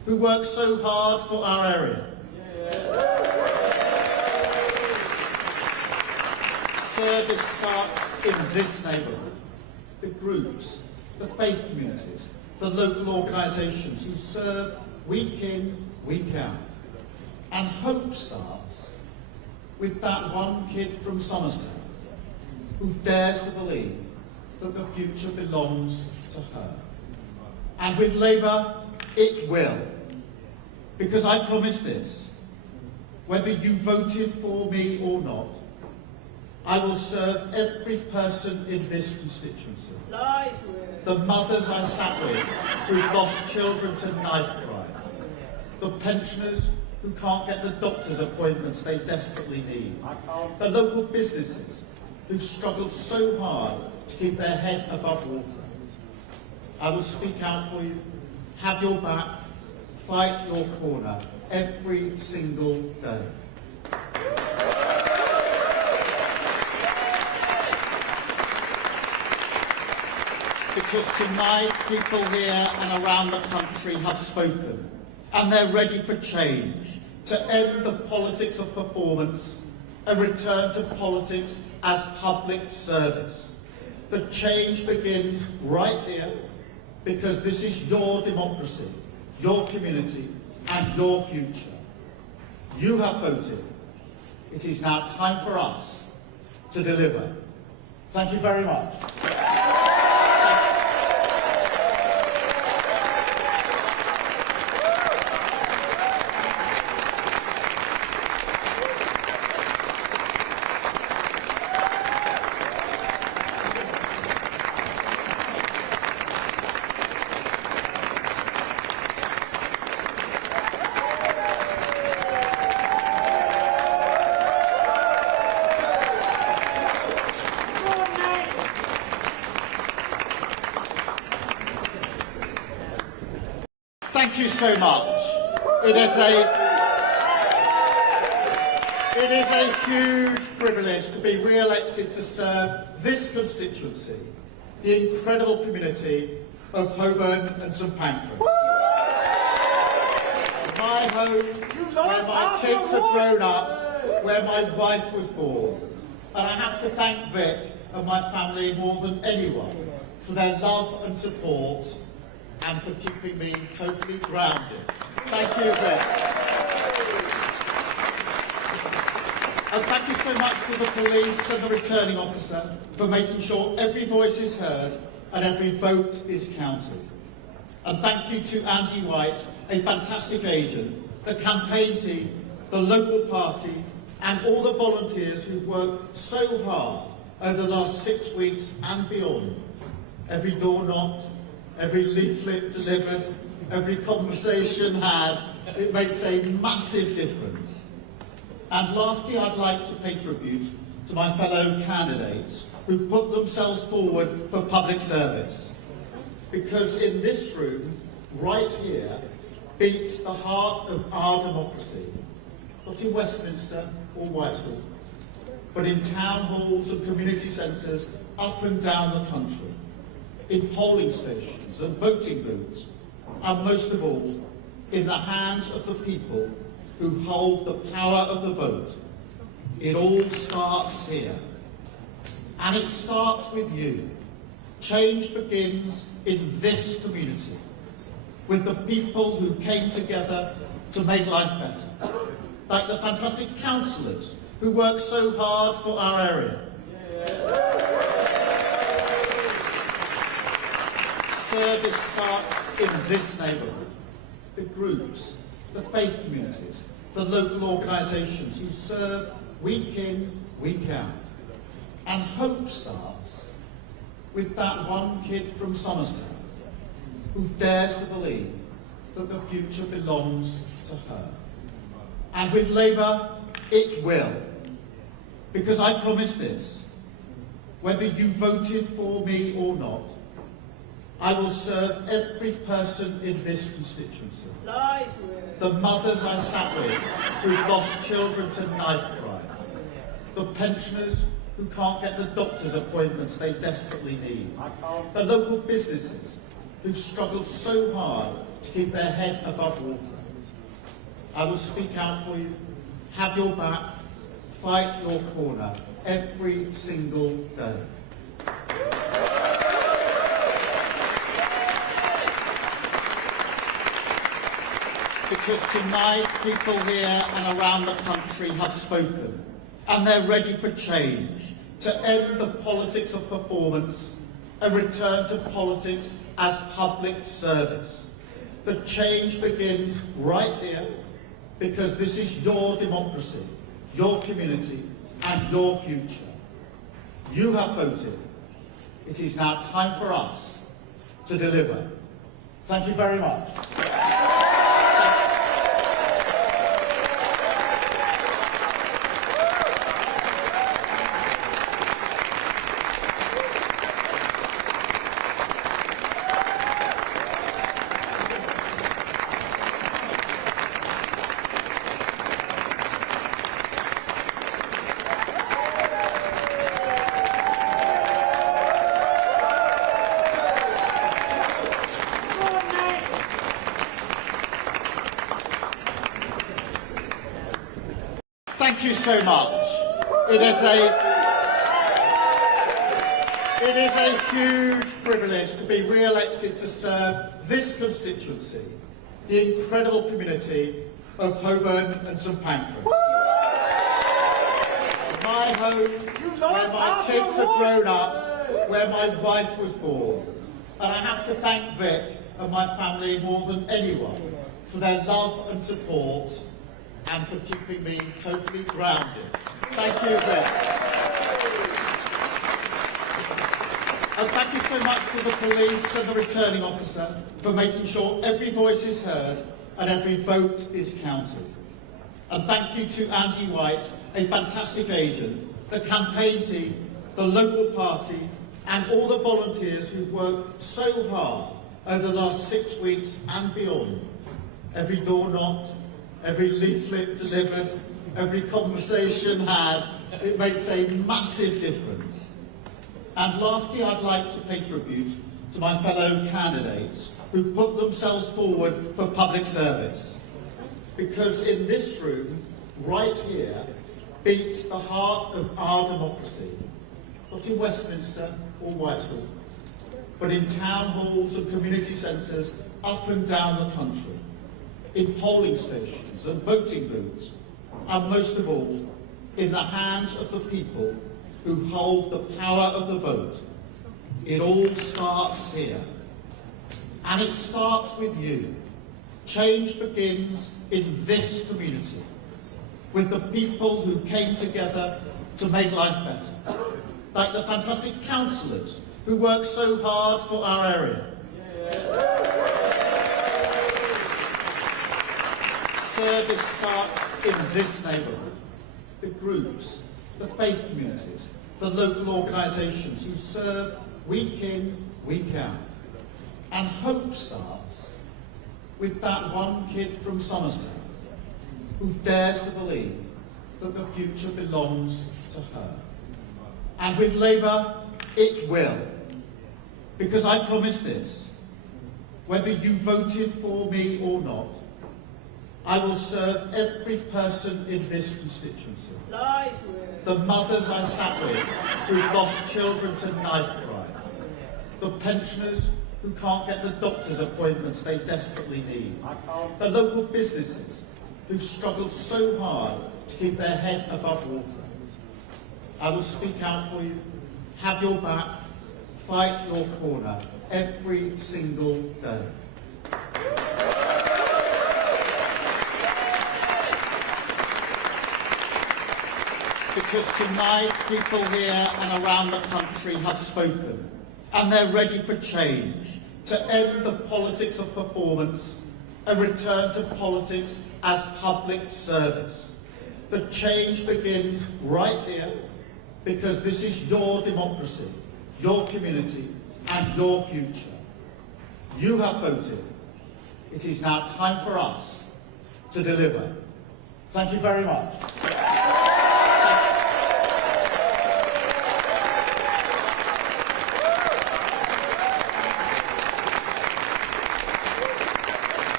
who work so hard for our area. Service starts in this neighbourhood. The groups, the faith communities, the local organisations who serve week in, week out. And hope starts with that one kid from Somerset who dares to believe that the future belongs to her. And with Labour, it will. Because I promise this, whether you voted for me or not, I will serve every person in this constituency. The mothers I sat with who've lost children to knife crime. The pensioners who can't get the doctor's appointments they desperately need. The local businesses who've struggled so hard to keep their head above water. I will speak out for you, have your back, fight your corner every single day. Because tonight people here and around the country have spoken and they're ready for change, to end the politics of performance and return to politics as public service. The change begins right here because this is your democracy, your community and your future. You have voted. It is now time for us to deliver. Thank you very much. Thank you so much. It is a huge privilege to be re-elected to serve this constituency, the incredible community of Holborn and St Pancras. My home, where my kids have grown up, where my wife was born. And I have to thank Vic and my family more than anyone for their love and support and for keeping me totally grounded. Thank you, Vic. And thank you so much to the police and the returning officer for making sure every voice is heard and every vote is counted. And thank you to Andy White, a fantastic agent, the campaign team, the local party, and all the volunteers who've worked so hard over the last 6 weeks and beyond. Every door knocked, every leaflet delivered, every conversation had, it makes a massive difference. And lastly, I'd like to pay tribute to my fellow candidates who put themselves forward for public service. Because in this room, right here, beats the heart of our democracy. Not in Westminster or Whitehall, but in town halls and community centres up and down the country, in polling stations and voting booths, and most of all, in the hands of the people who hold the power of the vote. It all starts here. And it starts with you. Change begins in this community, with the people who came together to make life better. Like the fantastic councillors who work so hard for our area. Service starts in this neighbourhood. The groups, the faith communities, the local organisations who serve week in, week out. And hope starts with that one kid from Somerset who dares to believe that the future belongs to her. And with Labour, it will. Because I promise this, whether you voted for me or not, I will serve every person in this constituency. The mothers I sat with who've lost children to knife crime. The pensioners who can't get the doctor's appointments they desperately need. The local businesses who've struggled so hard to keep their head above water. I will speak out for you, have your back, fight your corner every single day. Because tonight people here and around the country have spoken, and they're ready for change, to end the politics of performance and return to politics as public service. The change begins right here, because this is your democracy, your community, and your future. You have voted. It is now time for us to deliver. Thank you very much. Thank you so much. It is a huge privilege to be re-elected to serve this constituency, the incredible community of Holborn and St Pancras. My home, where my kids have grown up, where my wife was born. And I have to thank Vic and my family more than anyone for their love and support, and for keeping me totally grounded. Thank you, Vic. And thank you so much to the police and the returning officer for making sure every voice is heard and every vote is counted. And thank you to Andy White, a fantastic agent, the campaign team, the local party, and all the volunteers who've worked so hard over the last 6 weeks and beyond. Every door knocked, every leaflet delivered, every conversation had, it makes a massive difference. And lastly, I'd like to pay tribute to my fellow candidates who put themselves forward for public service. Because in this room, right here, beats the heart of our democracy. Not in Westminster or Whitehall, but in town halls and community centres up and down the country, in polling stations and voting booths, and most of all, in the hands of the people who hold the power of the vote. It all starts here. And it starts with you. Change begins in this community, with the people who came together to make life better, like the fantastic councillors who work so hard for our area. Service starts in this neighbourhood. The groups, the faith communities, the local organisations who serve week in, week out. And hope starts with that one kid from Somerset who dares to believe that the future belongs to her. And with Labour, it will. Because I promise this, whether you voted for me or not, I will serve every person in this constituency. The mothers I sat with who've lost children to knife crime. The pensioners who can't get the doctor's appointments they desperately need. The local businesses who've struggled so hard to keep their head above water. I will speak out for you, have your back, fight your corner every single day. Because tonight people here and around the country have spoken, and they're ready for change, to end the politics of performance and return to politics as public service. The change begins right here, because this is your democracy, your community, and your future. You have voted. It is now time for us to deliver. Thank you very much.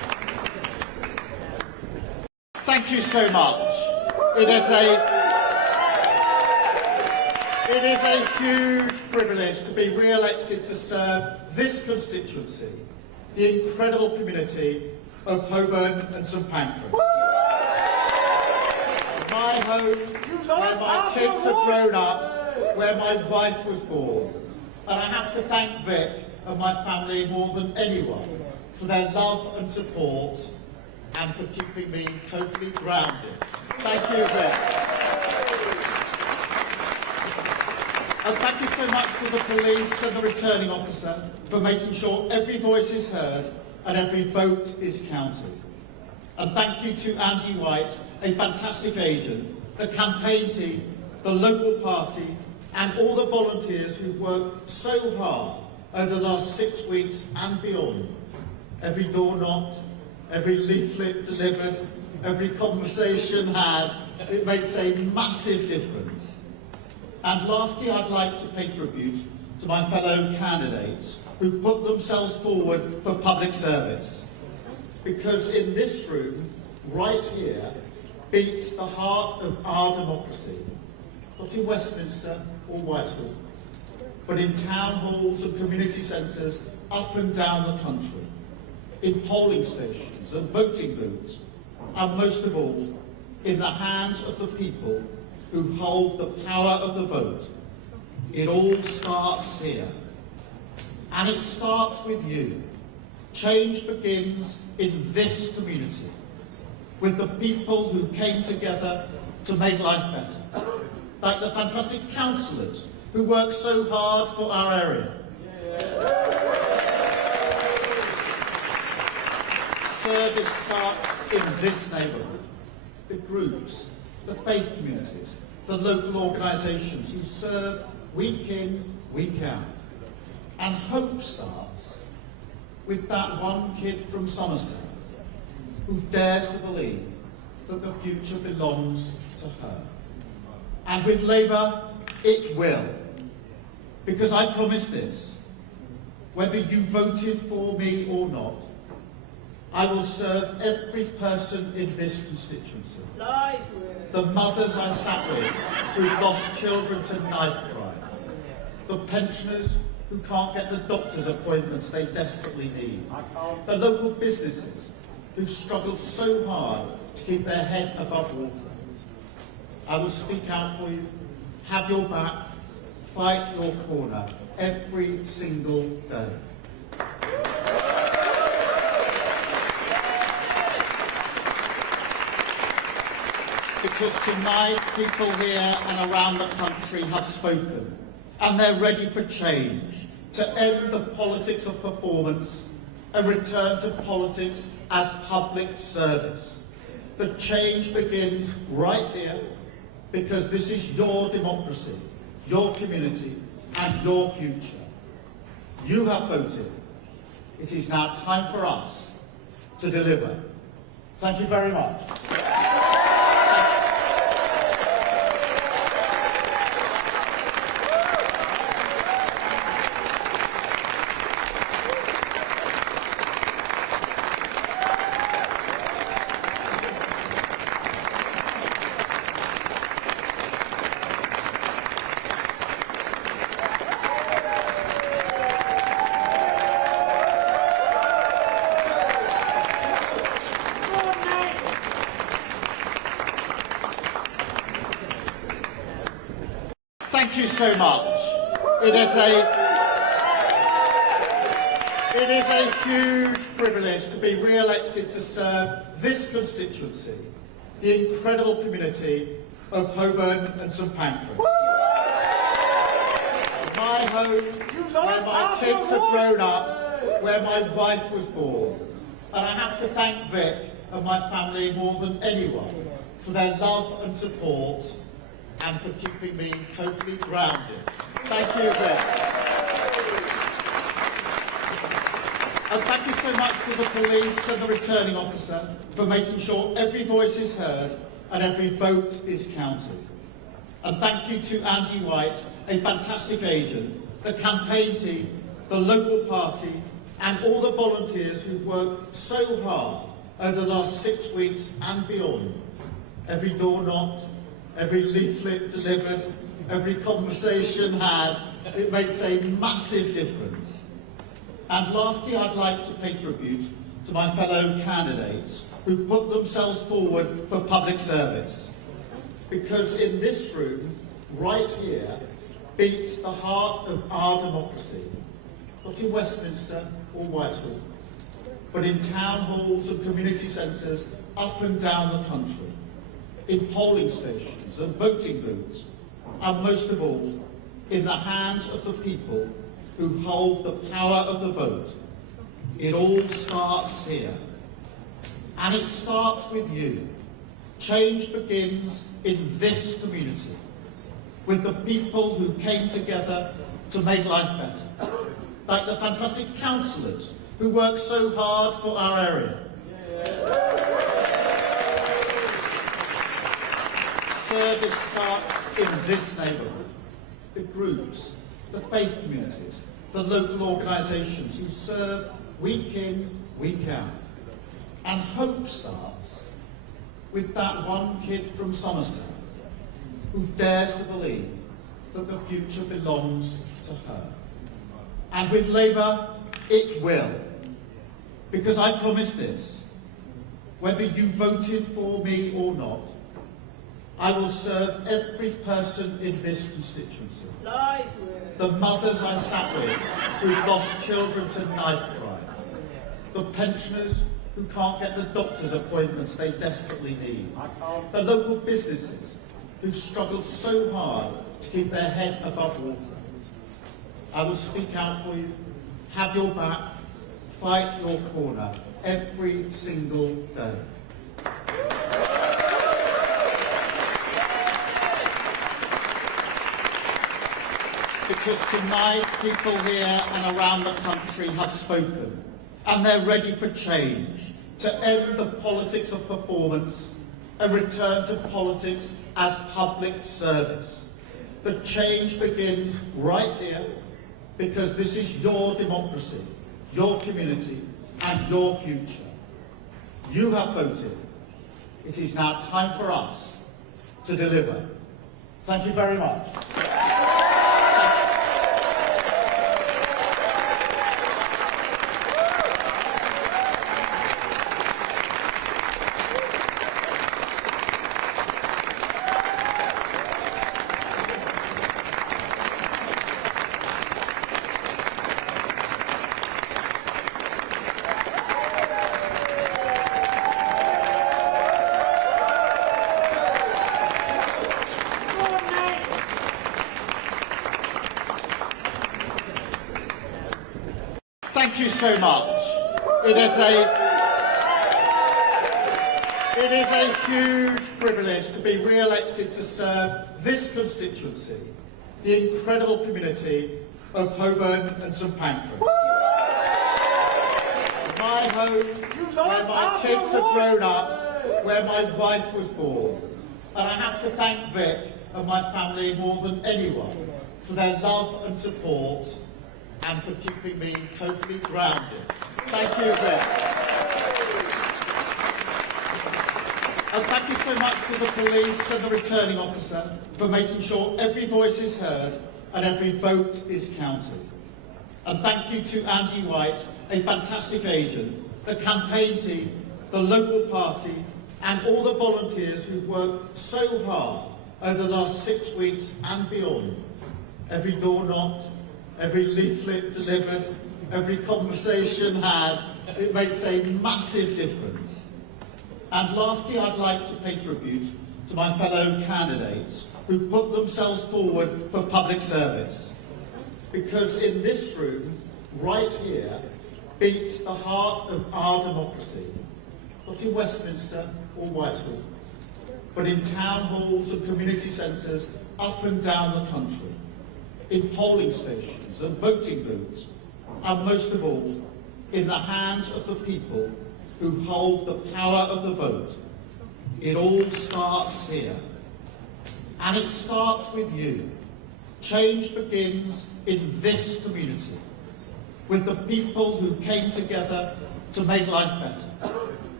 Thank you so much. It is a huge privilege to be re-elected to serve this constituency, the incredible community of Holborn and St Pancras. My home, where my kids have grown up, where my wife was born. And I have to thank Vic and my family more than anyone for their love and support and for keeping me totally grounded. Thank you, Vic. And thank you so much to the police and the returning officer for making sure every voice is heard and every vote is counted. And thank you to Andy White, a fantastic agent, the campaign team, the local party, and all the volunteers who've worked so hard over the last 6 weeks and beyond. Every door knocked, every leaflet delivered, every conversation had, it makes a massive difference. And lastly, I'd like to pay tribute to my fellow candidates who put themselves forward for public service. Because in this room, right here, beats the heart of our democracy. Not in Westminster or Whitehall, but in town halls and community centres up and down the country, in polling stations and voting booths, and most of all, in the hands of the people who hold the power of the vote. It all starts here. And it starts with you. Change begins in this community, with the people who came together to make life better. Like the fantastic councillors who work so hard for our area. Service starts in this neighbourhood. The groups, the faith communities, the local organisations who serve week in, week out. And hope starts with that one kid from Somerset who dares to believe that the future belongs to her. And with Labour, it will. Because I promise this, whether you voted for me or not, I will serve every person in this constituency. Lies. The mothers I sat with who've lost children to knife crime. The pensioners who can't get the doctor's appointments they desperately need. The local businesses who've struggled so hard to keep their head above water. I will speak out for you, have your back, fight your corner every single day. Because tonight people here and around the country have spoken, and they're ready for change, to end the politics of performance and return to politics as public service. The change begins right here, because this is your democracy, your community, and your future. You have voted. It is now time for us to deliver. Thank you very much. Thank you so much. It is a huge privilege to be re-elected to serve this constituency, the incredible community of Holborn and St Pancras. My home, where my kids have grown up, where my wife was born. And I have to thank Vic and my family more than anyone for their love and support and for keeping me totally grounded. Thank you, Vic. And thank you so much to the police and the returning officer for making sure every voice is heard and every vote is counted. And thank you to Andy White, a fantastic agent, the campaign team, the local party, and all the volunteers who've worked so hard over the last 6 weeks and beyond. Every door knocked, every leaflet delivered, every conversation had, it makes a massive difference. And lastly, I'd like to pay tribute to my fellow candidates who put themselves forward for public service. Because in this room, right here, beats the heart of our democracy. Not in Westminster or Whitehall, but in town halls and community centres up and down the country, in polling stations and voting booths, and most of all, in the hands of the people who hold the power of the vote. It all starts here. And it starts with you. Change begins in this community, with the people who came together to make life better, like the fantastic councillors who work so hard for our area. Service starts in this neighbourhood. The groups, the faith communities, the local organisations who serve week in, week out. And hope starts with that one kid from Somerset who dares to believe that the future belongs to her. And with Labour, it will. Because I promise this, whether you voted for me or not, I will serve every person in this constituency. Lies. The mothers I sat with who've lost children to knife crime. The pensioners who can't get the doctor's appointments they desperately need. The local businesses who've struggled so hard to keep their head above water. I will speak out for you, have your back, fight your corner every single day. Because tonight people here and around the country have spoken, and they're ready for change, to end the politics of performance and return to politics as public service. The change begins right here, because this is your democracy, your community, and your future. You have voted. It is now time for us to deliver. Thank you very much. Thank you so much. It is a huge privilege to be re-elected to serve this constituency, the incredible community of Holborn and St Pancras. My home, where my kids have grown up, where my wife was born. And I have to thank Vic and my family more than anyone for their love and support and for keeping me totally grounded. Thank you, Vic. And thank you so much to the police and the returning officer for making sure every voice is heard and every vote is counted. And thank you to Andy White, a fantastic agent, the campaign team, the local party, and all the volunteers who've worked so hard over the last 6 weeks and beyond. Every door knocked, every leaflet delivered, every conversation had, it makes a massive difference. And lastly, I'd like to pay tribute to my fellow candidates who put themselves forward for public service. Because in this room, right here, beats the heart of our democracy. Not in Westminster or Whitehall, but in town halls and community centres up and down the country, in polling stations and voting booths, and most of all, in the hands of the people who hold the power of the vote. It all starts here. And it starts with you. Change begins in this community, with the people who came together to make life better,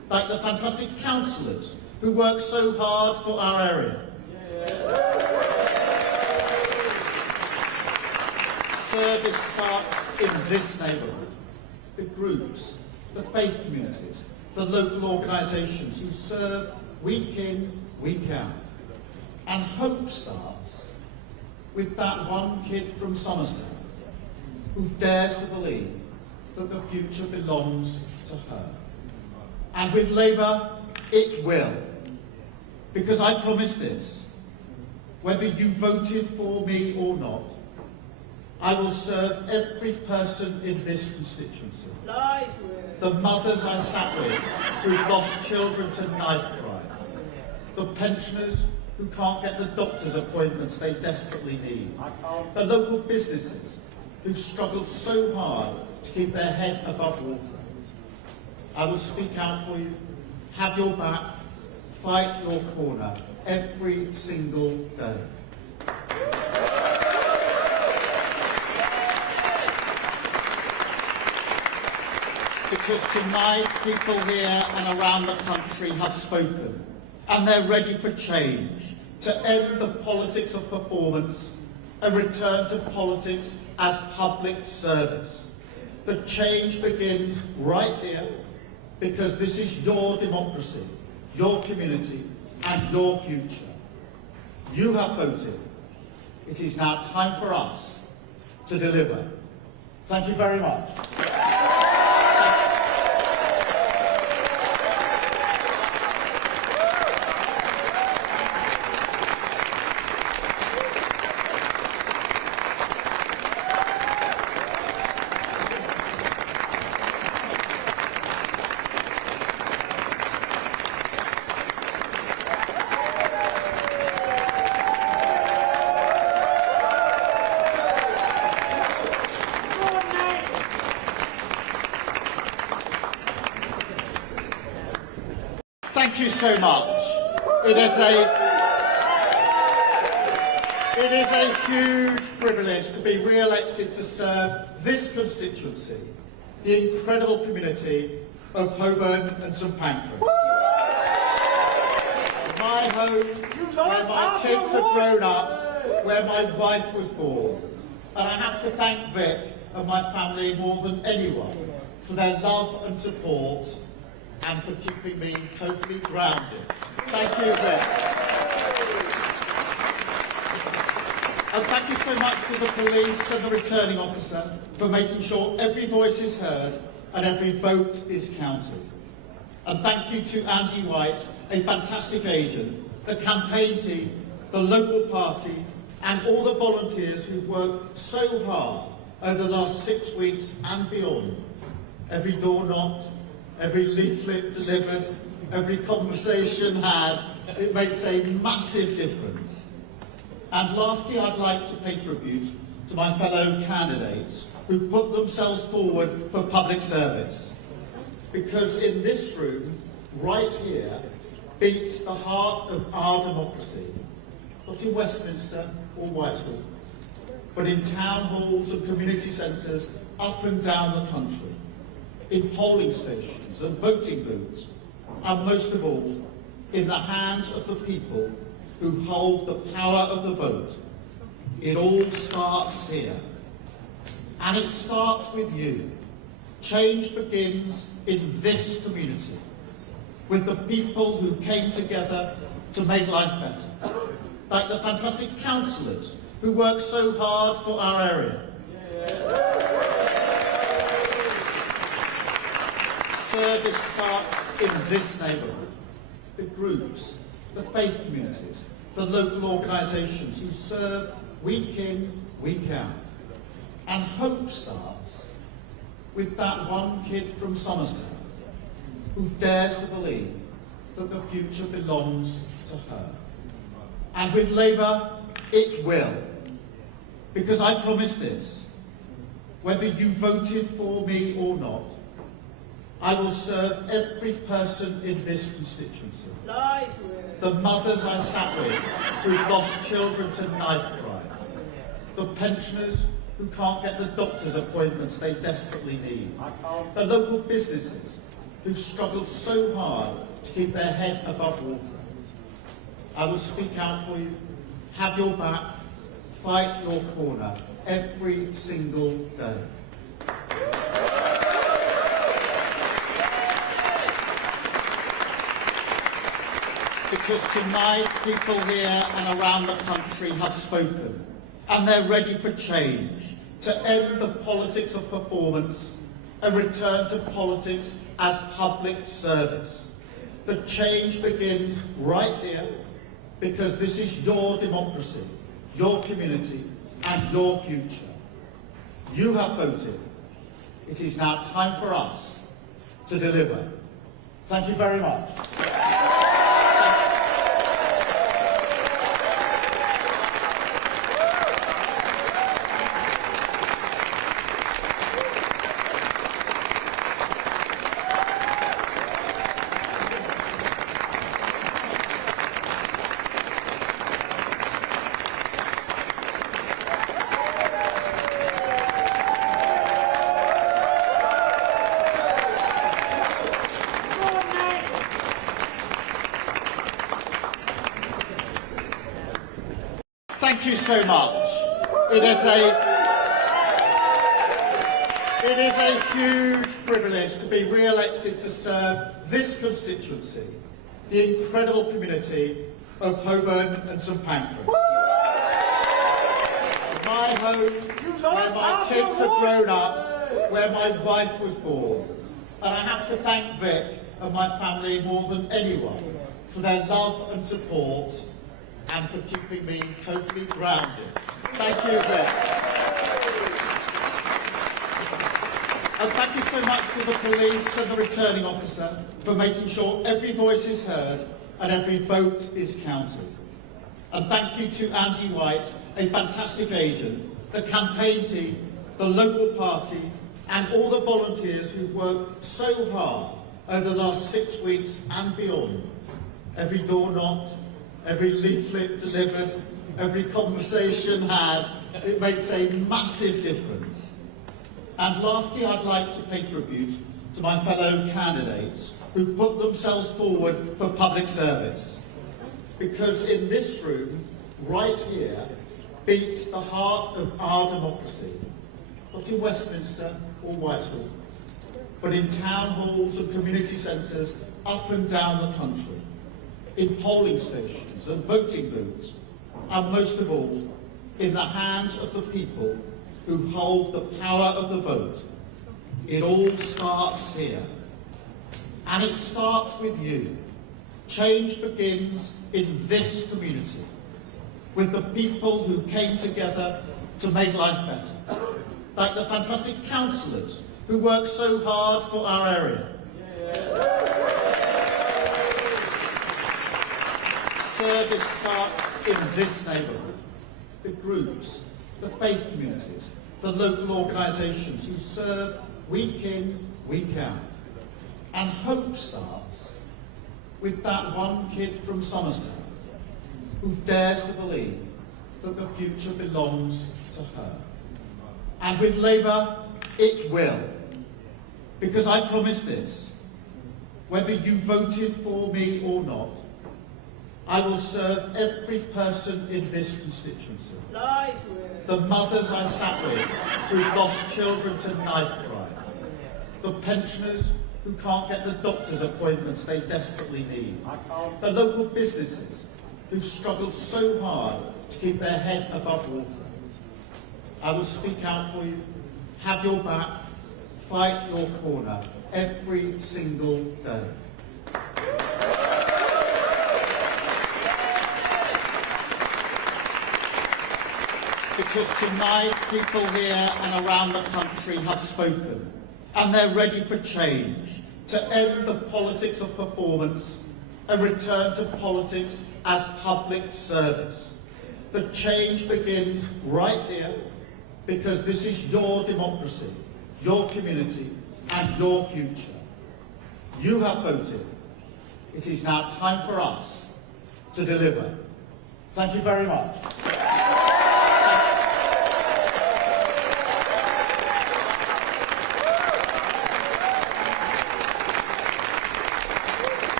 like the fantastic councillors who work so hard for our area. Service starts in this neighbourhood. The groups, the faith communities, the local organisations who serve week in, week out. And hope starts with that one kid from Somerset who dares to believe that the future belongs to her. And with Labour, it will. Because I promise this, whether you voted for me or not, I will serve every person in this constituency. Lies. The mothers I sat with who've lost children to knife crime. The pensioners who can't get the doctor's appointments they desperately need. The local businesses who've struggled so hard to keep their head above water. I will speak out for you, have your back, fight your corner every single day. Because tonight people here and around the country have spoken and they're ready for change, to end the politics of performance and return to politics as public service. The change begins right here because this is your democracy, your community and your future. You have voted. It is now time for us to deliver. Thank you very much. Thank you so much. It is a huge privilege to be re-elected to serve this constituency, the incredible community of Holborn and St Pancras. My home, where my kids have grown up, where my wife was born. And I have to thank Vic and my family more than anyone for their love and support and for keeping me totally grounded. Thank you, Vic. And thank you so much to the police and the returning officer for making sure every voice is heard and every vote is counted. And thank you to Andy White, a fantastic agent, the campaign team, the local party, and all the volunteers who've worked so hard over the last 6 weeks and beyond. Every door knocked, every leaflet delivered, every conversation had, it makes a massive difference. And lastly, I'd like to pay tribute to my fellow candidates who put themselves forward for public service. Because in this room, right here, beats the heart of our democracy. Not in Westminster or Whitehall, but in town halls and community centres up and down the country, in polling stations and voting booths, and most of all, in the hands of the people who hold the power of the vote. It all starts here. And it starts with you. Change begins in this community, with the people who came together to make life better. Like the fantastic councillors who work so hard for our area. Service starts in this neighbourhood. The groups, the faith communities, the local organisations who serve week in, week out. And hope starts with that one kid from Somerset who dares to believe that the future belongs to her. And with Labour, it will. Because I promise this, whether you voted for me or not, I will serve every person in this constituency. Lies. The mothers I sat with who've lost children to knife crime. The pensioners who can't get the doctor's appointments they desperately need. The local businesses who've struggled so hard to keep their head above water. I will speak out for you, have your back, fight your corner every single day. Because tonight people here and around the country have spoken, and they're ready for change, to end the politics of performance and return to politics as public service. The change begins right here, because this is your democracy, your community, and your future. You have voted. It is now time for us to deliver. Thank you very much. Thank you so much. It is a huge privilege to be re-elected to serve this constituency, the incredible community of Holborn and St Pancras. My home, where my kids have grown up, where my wife was born. And I have to thank Vic and my family more than anyone for their love and support, and for keeping me totally grounded. Thank you, Vic. And thank you so much to the police and the returning officer for making sure every voice is heard and every vote is counted. And thank you to Andy White, a fantastic agent, the campaign team, the local party, and all the volunteers who've worked so hard over the last 6 weeks and beyond. Every door knocked, every leaflet delivered, every conversation had, it makes a massive difference. And lastly, I'd like to pay tribute to my fellow candidates who put themselves forward for public service. Because in this room, right here, beats the heart of our democracy. Not in Westminster or Whitehall, but in town halls and community centres up and down the country, in polling stations and voting booths, and most of all, in the hands of the people who hold the power of the vote. It all starts here. And it starts with you. Change begins in this community, with the people who came together to make life better, like the fantastic councillors who work so hard for our area. Service starts in this neighbourhood. The groups, the faith communities, the local organisations who serve week in, week out. And hope starts with that one kid from Somerset who dares to believe that the future belongs to her. And with Labour, it will. Because I promise this, whether you voted for me or not, I will serve every person in this constituency. Nice. The mothers I sat with who've lost children to knife crime. The pensioners who can't get the doctor's appointments they desperately need. The local businesses who've struggled so hard to keep their head above water. I will speak out for you, have your back, fight your corner every single day. Because tonight people here and around the country have spoken, and they're ready for change, to end the politics of performance and return to politics as public service. The change begins right here, because this is your democracy, your community, and your future. You have voted. It is now time for us to deliver. Thank you very much.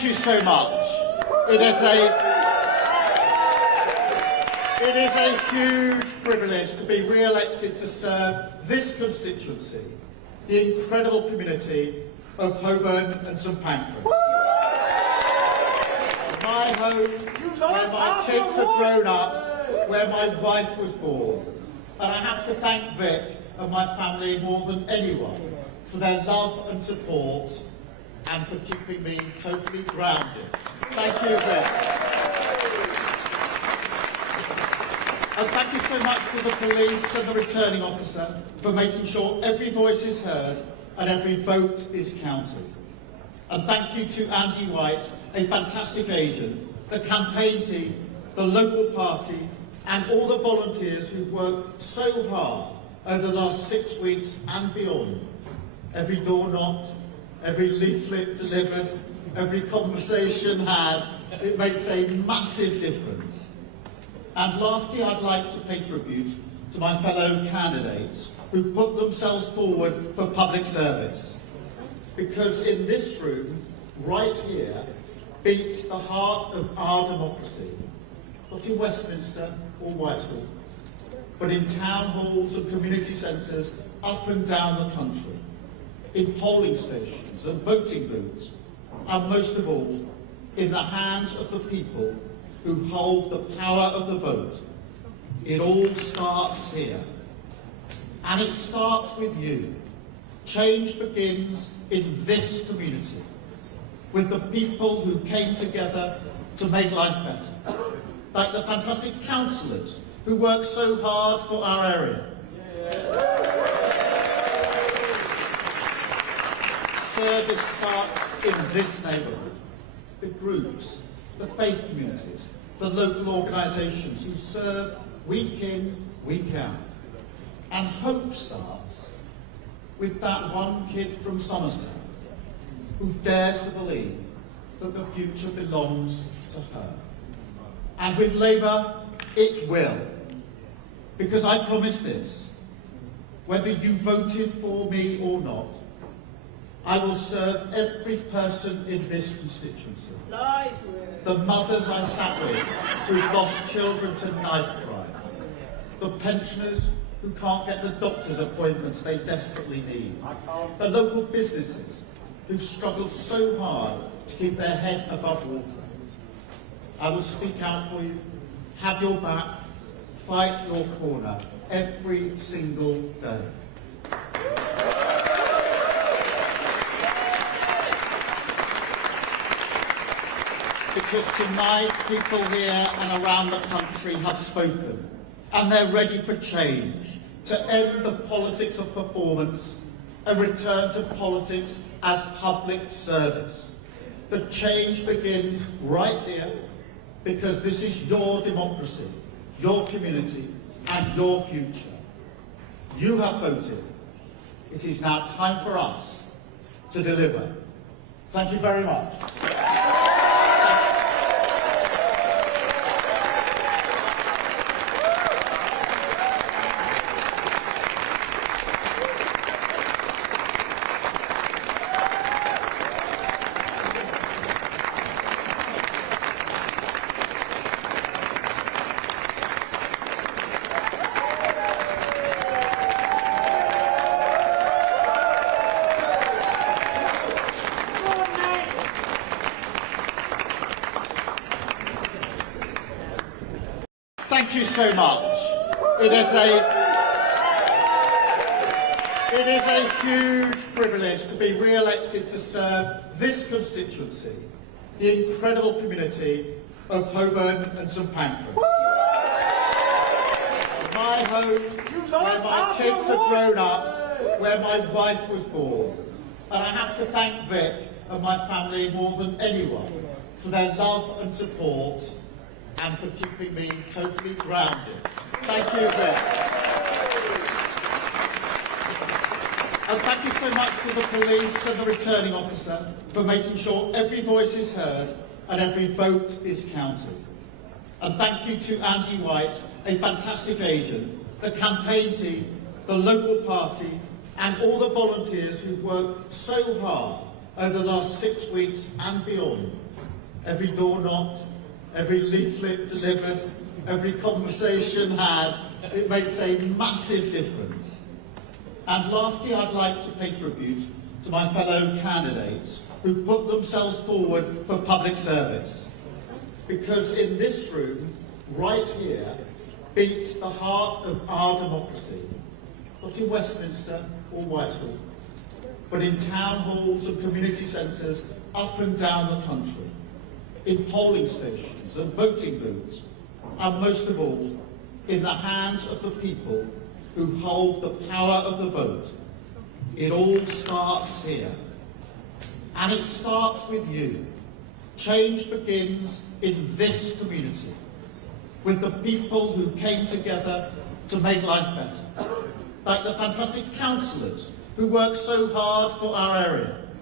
Thank you so much. It is a huge privilege to be re-elected to serve this constituency, the incredible community of Holborn and St Pancras. My home, where my kids have grown up, where my wife was born. And I have to thank Vic and my family more than anyone for their love and support and for keeping me totally grounded. Thank you, Vic. And thank you so much to the police and the returning officer for making sure every voice is heard and every vote is counted. And thank you to Andy White, a fantastic agent, the campaign team, the local party, and all the volunteers who've worked so hard over the last 6 weeks and beyond. Every door knocked, every leaflet delivered, every conversation had, it makes a massive difference. And lastly, I'd like to pay tribute to my fellow candidates who put themselves forward for public service. Because in this room, right here, beats the heart of our democracy. Not in Westminster or Whitehall, but in town halls and community centres up and down the country, in polling stations and voting booths, and most of all, in the hands of the people who hold the power of the vote. It all starts here. And it starts with you. Change begins in this community, with the people who came together to make life better. Like the fantastic councillors who work so hard for our area. Service starts in this neighbourhood. The groups, the faith communities, the local organisations who serve week in, week out. And hope starts with that one kid from Somerset who dares to believe that the future belongs to her. And with Labour, it will. Because I promise this, whether you voted for me or not, I will serve every person in this constituency. Lies. The mothers I sat with who've lost children to knife crime. The pensioners who can't get the doctor's appointments they desperately need. The local businesses who've struggled so hard to keep their head above water. I will speak out for you, have your back, fight your corner every single day. Because tonight people here and around the country have spoken, and they're ready for change, to end the politics of performance and return to politics as public service. The change begins right here, because this is your democracy, your community, and your future. You have voted. It is now time for us to deliver. Thank you very much. Thank you so much. It is a huge privilege to be re-elected to serve this constituency, the incredible community of Holborn and St Pancras. My home, where my kids have grown up, where my wife was born. And I have to thank Vic and my family more than anyone for their love and support and for keeping me totally grounded. Thank you, Vic. And thank you so much to the police and the returning officer for making sure every voice is heard and every vote is counted. And thank you to Andy White, a fantastic agent, the campaign team, the local party, and all the volunteers who've worked so hard over the last 6 weeks and beyond. every door knocked, every leaflet delivered, every conversation had. It makes a massive difference. And lastly, I'd like to pay tribute to my fellow candidates who put themselves forward for public service. Because in this room, right here, beats the heart of our democracy. Not in Westminster or Whitehall, but in town halls and community centres up and down the country, in polling stations and voting booths, and most of all, in the hands of the people who hold the power of the vote. It all starts here. And it starts with you. Change begins in this community, with the people who came together to make life better, like the fantastic councillors who work so hard for our area,